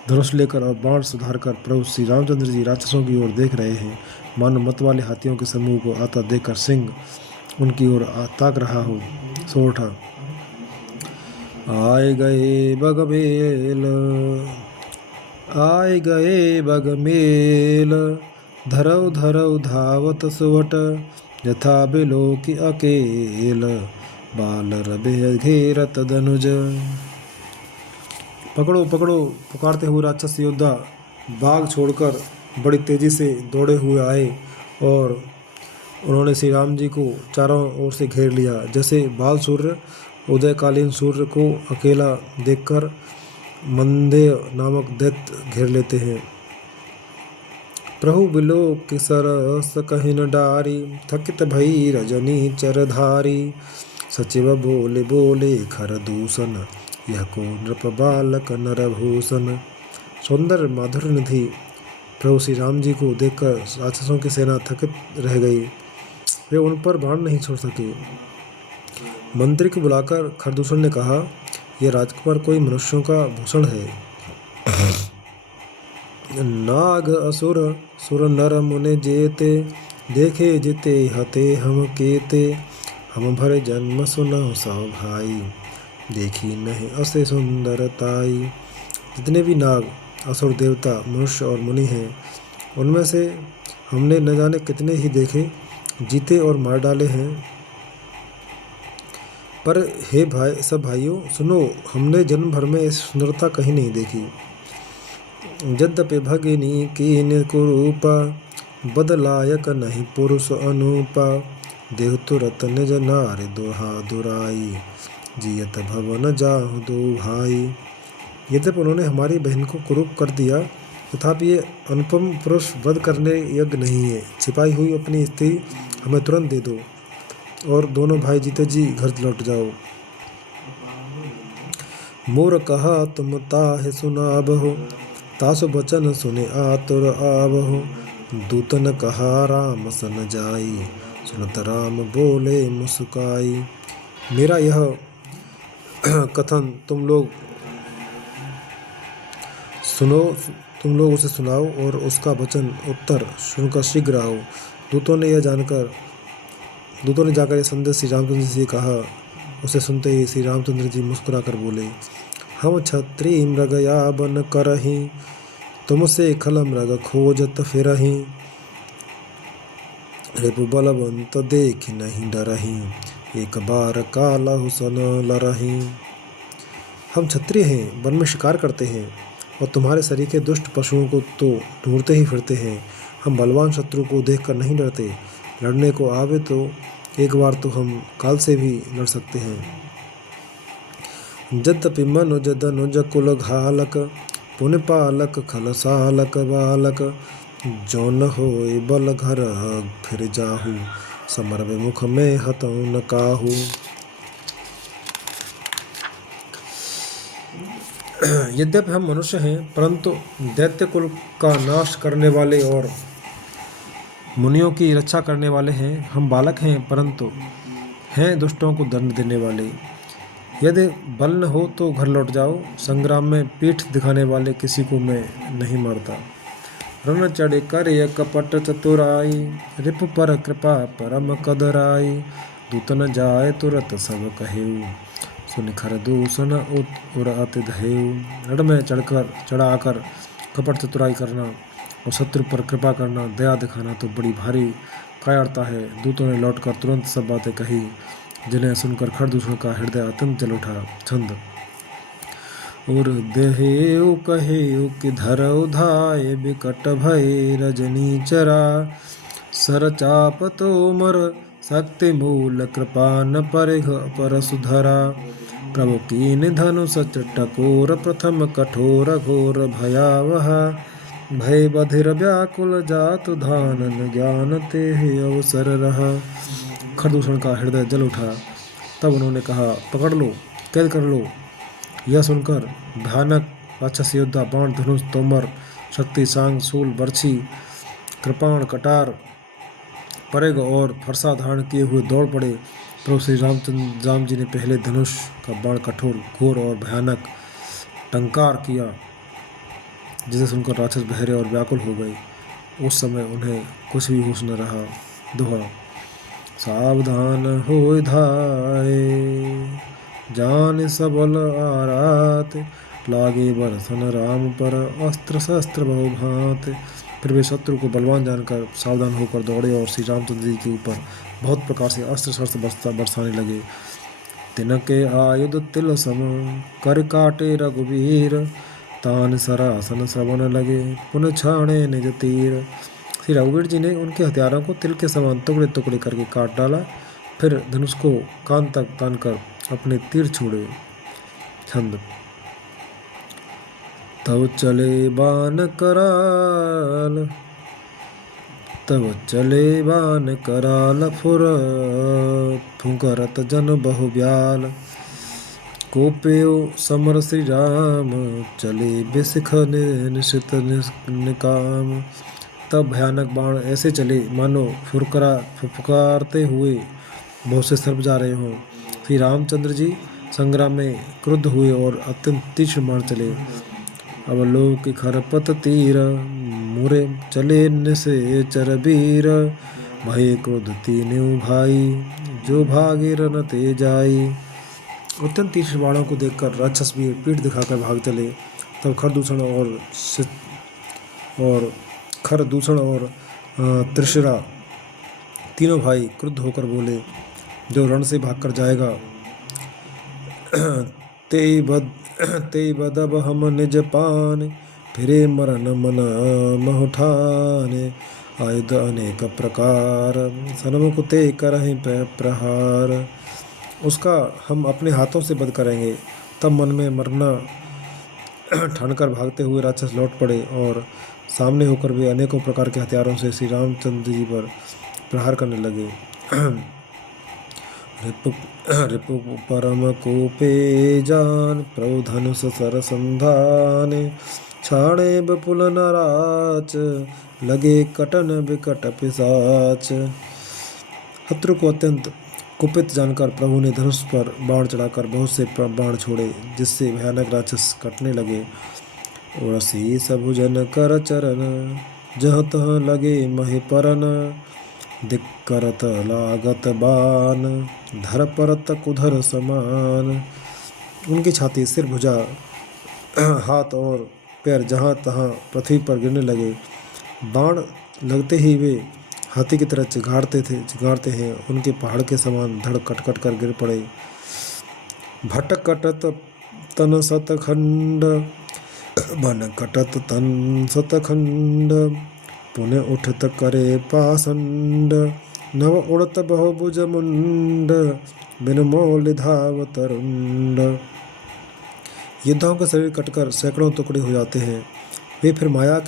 धनुष लेकर और बाण सुधारकर प्रभु श्री रामचंद्र जी राक्षसों की ओर देख रहे हैं। मानो मत वाले हाथियों के समूह को आता देखकर सिंह उनकी ओर ताक रहा हो। सोरठा। आए गए बगमेल, धरौ धावत सुवट, यथा बिलो की अकेल, बाल रबे घेरत धनुज। पकड़ो पकड़ो पुकारते हुए राक्षस योद्धा बाघ छोड़कर बड़ी तेजी से दौड़े हुए आए और उन्होंने श्री राम जी को चारों ओर से घेर लिया। जैसे बाल सूर्य उदयकालीन सूर्य को अकेला देखकर मंदेय नामक दैत्य घेर लेते हैं। प्रभु बिलो की सरस कहिन डारी, थकित भई रजनी चरधारी, सचिव बोले खर दूषण, यह को नृप बालक नरभूषण। सौंदर्य माधुर्य निधि प्रभु श्री राम जी को देखकर राक्षसों की सेना थकित रह गई। वे उन पर बाण नहीं छोड़ सके। मंत्री को बुलाकर खरदूषण ने कहा, यह राजकुमार कोई मनुष्यों का भूषण है। नाग असुर सुर नर मुने जेते, देखे जिते हते हम केते, हम भरे जन्म सुनहु सौ भाई, देखी नहीं असे सुंदरताई। जितने भी नाग असुर देवता मनुष्य और मुनि हैं, उनमें से हमने न जाने कितने ही देखे, जीते और मार डाले हैं। पर हे भाई सब भाइयों सुनो, हमने जन्म भर में ऐसी सुंदरता कहीं नहीं देखी। यद्यपि भगिनी कीन कुरूपा, बदलायक नहीं पुरुष अनूपा, देह तुरत निज नारी दोहा दुराई, जियत भवन जाहु दो भाई। यद्यपि उन्होंने हमारी बहन को कुरूप कर दिया, तथापि ये अनुपम पुरुष वध करने योग्य नहीं है। छिपाई हुई अपनी स्त्री हमें तुरंत दे दो और दोनों भाई जीते जी घर लौट जाओ। मोर कहा तुम ताहे सुनाबहो, तासु बचन सुने आतुर आवहो, दूतन कहा राम सन जाई, सुनत राम बोले मुस्काई। मेरा यह कथन तुम लोग सुनो तुम लोग उसे सुनाओ और उसका वचन उत्तर सुनकर शीघ्र आओ। दूतों ने जाकर यह संदेश श्री रामचंद्र जी से कहा। उसे सुनते ही श्री रामचंद्र जी मुस्कुराकर बोले, हम छत्री मृग या बन करहीं, तुमसे खल मृग खोजत फिरहीं, रिपु बलवंत देख नहीं डरहीं, एक बार कालहु सन लरहीं। हम क्षत्रिय हैं, वन में शिकार करते हैं और तुम्हारे सरीखे दुष्ट पशुओं को तो ढूंढते ही फिरते हैं। हम बलवान शत्रु को देखकर नहीं डरते, लड़ने को आवे तो एक बार तो हम काल से भी लड़ सकते हैं। यद्यपि मनुज धनुज कुल घालक, पुण्य पालक खल सालक बालक, जो न होए बल घर फिर जाहू, समर विमुख में हतऊ न काहू। यद्यपि हम मनुष्य हैं, परंतु दैत्य कुल का नाश करने वाले और मुनियों की रक्षा करने वाले हैं। हम बालक हैं, परंतु हैं दुष्टों को दंड देने वाले। यदि बल न हो तो घर लौट जाओ, संग्राम में पीठ दिखाने वाले किसी को मैं नहीं मारता। रण चढ़े कर कपट चतुराई, रिप पर कृपा परम कदराई, दूत न जाए तुरत सब कहेऊ, सुन खर दूषण उड़ाते दहेऊ। रण में चढ़ाकर कपट चतुराई करना और शत्रु पर कृपा करना, दया दिखाना तो बड़ी भारी कायरता है। दूतों ने लौटकर तुरंत सब बातें कही, जिन्हें सुनकर खरदूषण का हृदय अत्यंत जल उठा। छंद। और देहेऊ कहेऊ कि धरऊ धाय, बिकट भय रजनी चरा, सर चाप तोमर शक्ति मूल, कृपा न परिघ पर सुधरा, प्रभु कीन धनुष टकोर, प्रथम कठोर घोर भयावह, भय बधिर व्याकुल जातु धानन, ज्ञान ते अवसर रहा। खरदूषण का हृदय जल उठा। तब उन्होंने कहा, पकड़ लो, कैद कर लो। यह सुनकर भयानक राक्षस योद्धा बाण धनुष तोमर शक्ति सांग शूल बर्छी कृपाण कटार परेग और फरसा धारण किए हुए दौड़ पड़े। प्रभु श्री राम जी ने पहले धनुष का बाण कठोर घोर और भयानक टंकार किया, जिसे सुनकर राक्षस बहरे और व्याकुल हो गए। उस समय उन्हें कुछ भी होश न रहा। दोहा। सावधान होय धाये, जान सबल आरात, लागे बरसन राम पर, अस्त्र शस्त्र बहु भांत। फिर वे शत्रु को बलवान जानकर सावधान होकर दौड़े और श्री रामचंद्र जी के ऊपर बहुत प्रकार से अस्त्र शस्त्र बरसाने लगे। तिनके आयुध तिल सम, कर काटे रघुवीर, तान सरासन श्रवण लगे, पुन छाणे निज तीर। श्री रघुवीर जी ने उनके हथियारों को तिल के समान टुकड़े टुकड़े करके काट डाला, फिर धनुष को कान तक तानकर अपने तीर छोड़े। छंद। तब चले बान कराल फुर, फुंकरत जन बहु ब्याल, कोपेयो समर श्री राम, चले बिसिख निशित निकाम। तब भयानक बाण ऐसे चले मानो फुफकारते हुए बहुत से सर्प जा रहे हों। श्री रामचंद्र जी संग्राम में क्रुद्ध हुए और अत्यंत तीक्ष्ण बाण चले। अब लोक खरपत तीर, मुरे चले निसे चरबीर, भय क्रोध तीनों भाई, जो भागे रन ते जाई। अत्यंत तीक्ष्ण बाणों को देखकर राक्षस भी पीठ दिखाकर भाग चले। तब खरदूषण और त्रिशिरा तीनों भाई क्रुद्ध होकर बोले, जो रण से भागकर जाएगा ते बदब हम निज पान, फिरे मरन मन महुठाने, आयुध अनेक प्रकार, सन्मुख ते करहि प्रहार। उसका हम अपने हाथों से वध करेंगे। तब मन में मरना ठानकर भागते हुए राक्षस लौट पड़े और सामने होकर वे अनेकों प्रकार के हथियारों से श्री रामचंद्र जी पर प्रहार करने लगे। रिपु परम कोपे जान, प्रभु धनुष सर संधान, छाणे विपुल नराच, लगे कटन विकट पिशाच। शत्रु को अत्यंत कुपित जानकर प्रभु ने धनुष पर बाण चढ़ाकर बहुत से बाण छोड़े, जिससे भयानक राक्षस कटने लगे। उड़सी सबुजन कर चरण, जह तह लगे महि परन। दिक्करत लागत बान, धर परत कुधर समान। उनकी छाती, सिर, भुजा, हाथ और पैर जहाँ तहाँ पृथ्वी पर गिरने लगे। बाण लगते ही वे हाथी की तरह चिघाड़ते हैं। उनके पहाड़ के समान धड़ कट कर गिर पड़े। भट कटत तन सतखंड, बन कटत तन सतखंड। पुनः उठत करे पाषंड, नव उड़त बहुभुज मुंड। बिन मोल धावत रुंड। योद्धाओं के शरीर कटकर सैकड़ों टुकड़े हो जाते हैं। वे फिर माया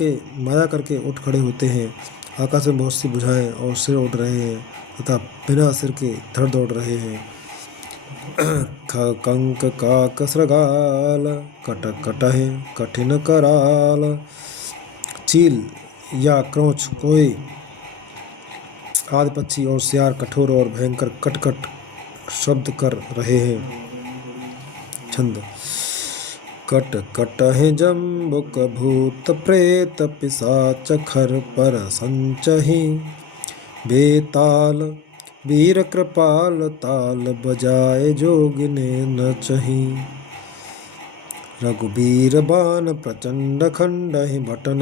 करके उठ खड़े होते हैं। आकाश में बहुत सी भुजाएं और सिर उड़ रहे हैं तथा बिना सिर के धड़ दौड़ रहे हैं। कंक काक सृगाल, कटक कटहे कठिन कराल। चील या क्रोंच, कोए आदि पक्षी और सियार कठोर और भयंकर कट शब्द कर रहे हैं। छंद। कट कटहे जम्बुक भूत प्रेत पिशाच खर पर संचहि। बेताल वीर कृपाल, ताल बजाए जोगिने न चही। रघुबीर बान प्रचंड खंडहि भटन,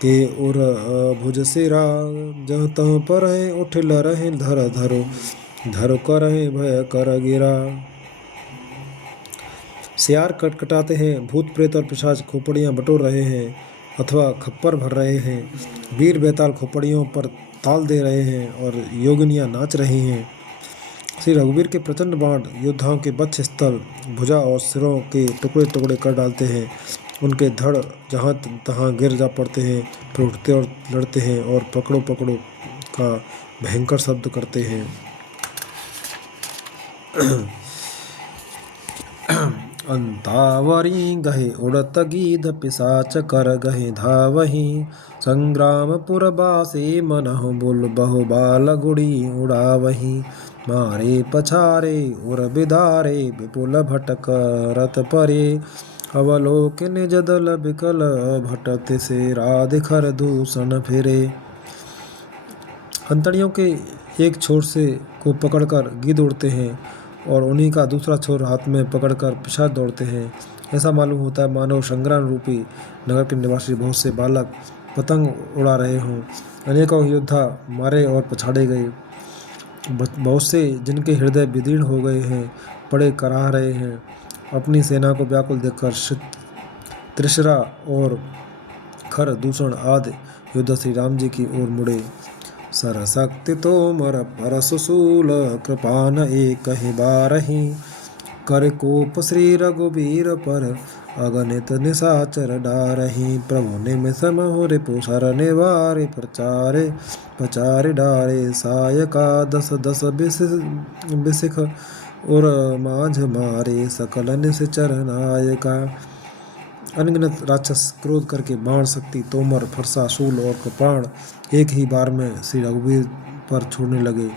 के उर भुज सिरा। जह तह परहि उठ लरहि धर धरो, धर करहि भय कर गिरा। सियार कटकटाते हैं, भूत प्रेत और पिशाच खोपड़ियाँ बटोर रहे हैं अथवा खप्पर भर रहे हैं। वीर बेताल खोपड़ियों पर ताल दे रहे हैं और योगिनियाँ नाच रही हैं। श्री रघुवीर के प्रचंड बाण योद्धाओं के वक्ष स्थल, भुजा और सिरों के टुकड़े टुकड़े कर डालते हैं। उनके धड़ जहाँ तहाँ गिर जा पड़ते हैं, फिर उठते और लड़ते हैं और पकड़ो पकड़ो का भयंकर शब्द करते हैं। अंतावरी गहे उड़त गीध, पिशाच कर गहे धावही। संग्रामपुर बासे मनहु बुल बहु बाल गुड़ी उड़ावही। मारे पछारे उर बिदारे, विपुल भटक रत परे। अवलोक निज दल बिकल, भटत से राधिखर दूषण फिरे। हंतड़ियों के एक छोर से को पकड़कर गीध उड़ते हैं और उन्हीं का दूसरा छोर हाथ में पकड़कर पिशाच दौड़ते हैं। ऐसा मालूम होता है मानव संग्राम रूपी नगर के निवासी बहुत से बालक पतंग उड़ा रहे हों। अनेकों योद्धा मारे और पछाड़े गए। बहुत से जिनके हृदय विदीर्ण हो गए हैं, पड़े कराह रहे हैं। अपनी सेना को व्याकुल देखकर त्रिशरा और खर दूषण आदि योद्धा श्री राम जी की ओर मुड़े। सरशक्ति तोमर परशुशूल, कृपान एक ही बारही। कर कोप श्री रघुबीर पर, अगणित निशाचर डारही। प्रभु निमिष मोह रिपु सर निवारे, प्रचारे पचारि डारे। सायका दस दस बिसिख, उर माझ मारे। सकल निश्चर नायका। अनगिनत राक्षस क्रोध करके बाण, शक्ति, तोमर, फरसा, शूल और कृपाण एक ही बार में श्री रघुवीर पर छोड़ने लगे।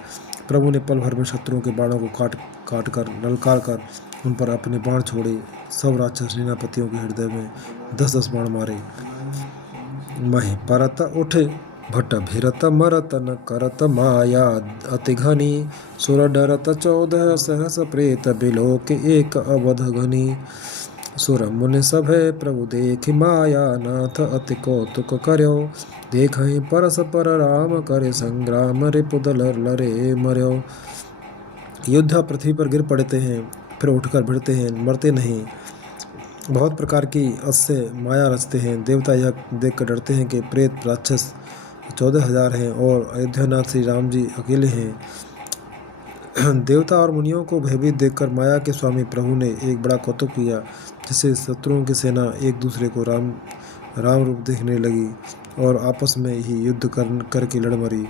प्रभु ने पल भर में शत्रुओं के बाणों को काट कर ललकार कर उन पर अपने बाण छोड़े। सब राक्षस सेनापतियों के हृदय में 10-10 बाण मारे। महि परत उठे भट भिरत मरत, न करत माया अति घनी। सुर डरत 14 सहस प्रेत, बिलोक एक अवध घनी। सुर मुनि सभय प्रभु देखि माया, नाथ अति कौतुक कर्यो। देखहि परस्पर राम करे, संग्राम रिपुदल लरे मर्यो। योद्धा पृथ्वी पर गिर पड़ते हैं, फिर उठकर भिड़ते हैं, मरते नहीं। बहुत प्रकार की अस्य माया रचते हैं। देवता यह देखकर डरते हैं कि प्रेत राक्षस 14,000 हैं और अयोध्यानाथ श्री राम जी अकेले हैं। देवता और मुनियों को भयभीत देखकर माया के स्वामी प्रभु ने एक बड़ा कौतुक किया, जिससे शत्रुओं की सेना एक दूसरे को राम रूप देखने लगी और आपस में ही युद्ध करके लड़ मरी।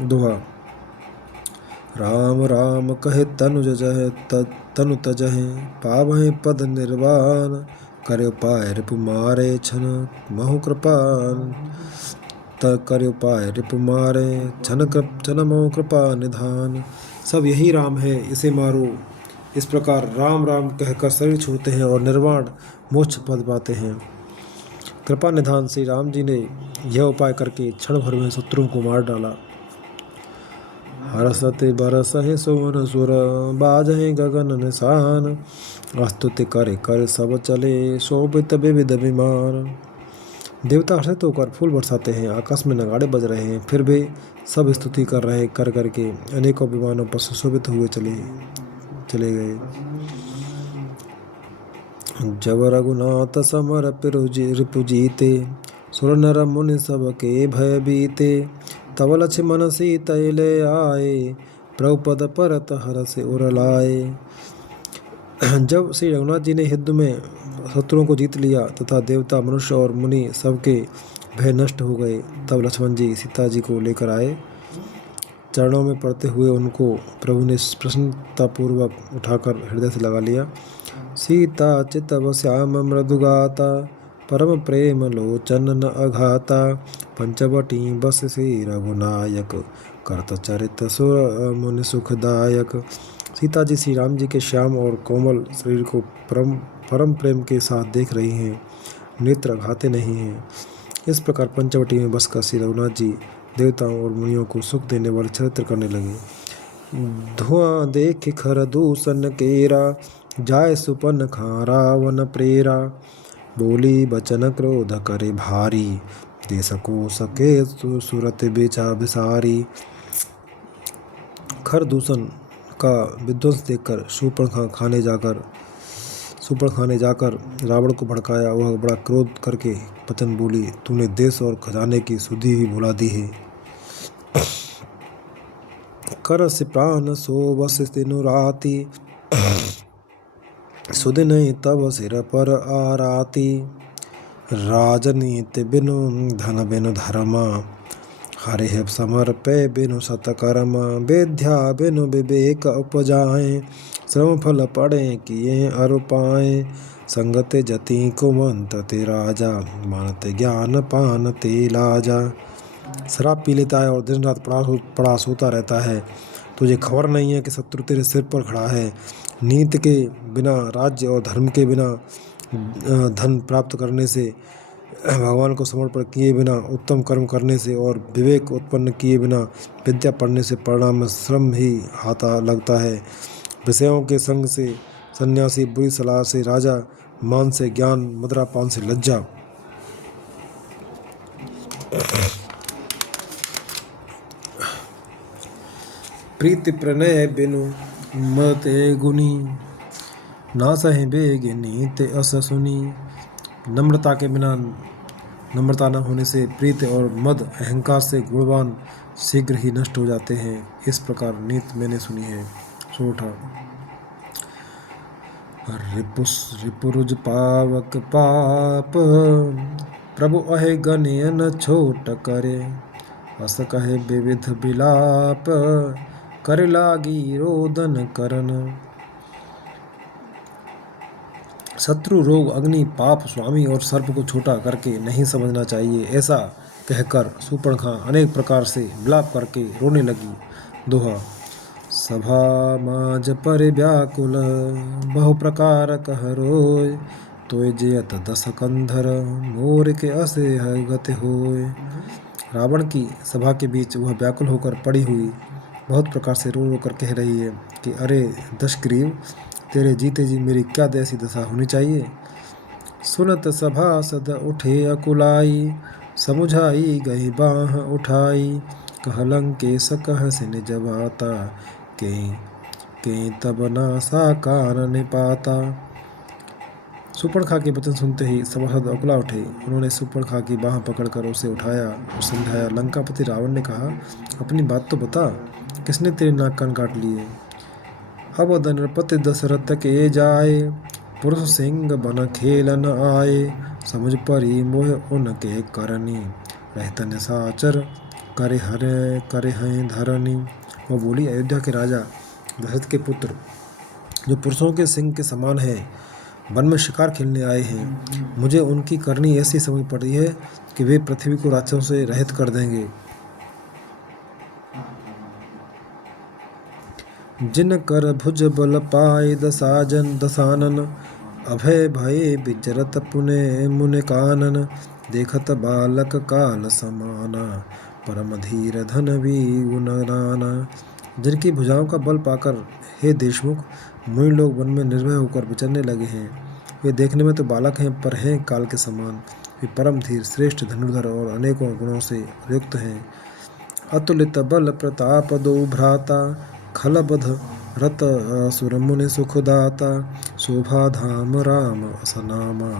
दोहा। राम राम कहे तनु तजहे, पावहि पद निर्वाण। करे पाय रिपु मारे, छन महु कृपान। करे पाय रिपु मारे, छन महु कृपा निधान। सब यही राम है, इसे मारो। इस प्रकार राम राम कहकर शरीर छोड़ते हैं और निर्वाण मोक्ष पद पाते हैं। कृपा निधान श्री राम जी ने यह उपाय करके क्षण भर में शत्रुओं को मार डाला। हरसते बरसहि सुवन सुर, बाजहि गगन निशान, स्तुति करे कर सब चले, शोभित विविध विमान। देवता हर्षित होकर फूल बरसाते हैं, आकाश में नगाड़े बज रहे हैं, फिर भी सब स्तुति कर रहे कर करके अनेकों विमानों पर सुशोभित हुए चले गए। जब रघुनाथ समर रिपु जीते, सुर नर मुनि सबके भय बीते, तब लक्ष्मण सीता ले आए, प्रभुपद परत हरषि उर लाए। जब श्री रघुनाथ जी ने युद्ध में शत्रुओं को जीत लिया तथा देवता मनुष्य और मुनि सबके भय नष्ट हो गए, तब लक्ष्मण जी सीता जी को लेकर आए। चरणों में पड़ते हुए उनको प्रभु ने प्रसन्नतापूर्वक उठाकर हृदय से लगा लिया। सीता चितव श्याम मृदुगाता, परम प्रेम लोचन न अघाता, पंचवटी बस श्री रघुनायक, करत चरित सुर मुनि सुखदायक। सीता जी श्री राम जी के श्याम और कोमल शरीर को परम प्रेम के साथ देख रही हैं, नेत्र अघाते नहीं हैं। इस प्रकार पंचवटी में बसकर श्री रघुनाथ जी देवताओं और मुनियों को सुख देने वाले चरित्र करने लगे। धुआं देख खर दूषण केरा, जाय सुपन खा रावण प्रेरा, बोली बचन क्रोध करे भारी, देश को सके सुरत बेचा बिसारी। खर दूषण का विध्वंस देखकर शूर्पणखा खाने जाकर रावण को भड़काया। वह बड़ा क्रोध करके वचन बोली, तूने देश और खजाने की सुधि ही भुला दी है। कर से प्राण सो बस तिनु राती, सुध नहीं तब सिर पर आराती, राजनीति बिनु धन बिनु धर्मा, हरिह समर पे बिनु सतकर्मा, विद्या बिनु विवेक उपजाए, श्रम फल पड़े किए अरु पाए, संगत जति कुमंत ते राजा, मानते ज्ञान पान ते लाजा। शराब पी लेता है और दिन रात पड़ा सोता रहता है। तुझे खबर नहीं है कि शत्रु तेरे सिर पर खड़ा है। नीति के बिना, राज्य और धर्म के बिना, धन प्राप्त करने से, भगवान को समर्पण किए बिना, उत्तम कर्म करने से और विवेक उत्पन्न किए बिना विद्या पढ़ने से परिणाम में श्रम ही हाथा लगता है। विषयों के संग से सन्यासी, बुरी सलाह से राजा, मान से ज्ञान, मुद्रा पान से लज्जा। प्रीति प्रणय बिनु मते गुनी, ना सहे बेगिनी ते अस सुनी। नम्रता के बिना, नम्रता न होने से प्रीति और मद अहंकार से गुणवान शीघ्र ही नष्ट हो जाते हैं। इस प्रकार नीति मैंने सुनी है। सोठा रिपुरुज पावक पाप, प्रभु अहे गणय न छोट करे, अस कहे विविध बिलाप, कर लागी रोदन करन। शत्रु, रोग, अग्नि, पाप, स्वामी और सर्प को छोटा करके नहीं समझना चाहिए। ऐसा कहकर शूर्पणखा अनेक प्रकार से विलाप करके रोने लगी। दोहा सभा माज पर व्याकुल, बहु प्रकार कह रोय, तोय जयत दस कंधर, मोर के असे गति होय। रावण की सभा के बीच वह व्याकुल होकर पड़ी हुई बहुत प्रकार से रो रो कर कह रही है कि अरे दशग्रीव, तेरे जीते जी मेरी क्या ऐसी दशा होनी चाहिए। सुनत सभासद उठे अकुलाई, समुझाई गई बाह उठाई, कह लंकेश कह से निज बाता, के तब नासा कान पाता। शूर्पणखा के वचन सुनते ही सभासद अकुला उठे। उन्होंने शूर्पणखा की बाह पकड़कर उसे उठाया और समझाया। लंकापति रावण ने कहा, अपनी बात तो बता, किसने तेरे नाक कान काट लिए। अब नरपति दशरथ के जाए, पुरुष सिंह बन खेलन आए, समझ परी मोह उनके करनी, रहतन साचर करे हैं धरनी। वो बोली, अयोध्या के राजा दशरथ के पुत्र जो पुरुषों के सिंह के समान है, वन में शिकार खेलने आए हैं। मुझे उनकी करनी ऐसी समझ पड़ी है कि वे पृथ्वी को राक्षसों से रहित कर देंगे। जिन कर भुज बल पाए दसानन, अभय भय विचरत पुने मुने कानन, देखत बालक काल समाना, परम धीर धन भी गुण नाना। जिनकी भुजाओं का बल पाकर हे देशमुख मुनि लोग वन में निर्भय होकर विचरने लगे हैं, वे देखने में तो बालक हैं पर हैं काल के समान। वे परम धीर श्रेष्ठ धनुर्धर और अनेकों गुणों से युक्त हैं। अतुलित बल प्रताप दो भ्राता, खलबध रत असुर मुनि सुखदाता। शोभा धाम राम असनामा,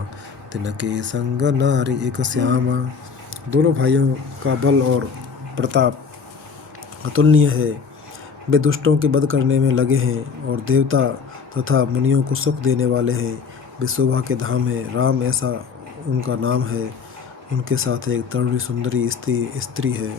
तिनके संग नारी एक श्यामा। दोनों भाइयों का बल और प्रताप अतुलनीय है। वे दुष्टों के वध करने में लगे हैं और देवता तथा मुनियों को सुख देने वाले हैं। वे शोभा के धाम है, राम ऐसा उनका नाम है। उनके साथ एक तरुणी सुंदरी स्त्री है।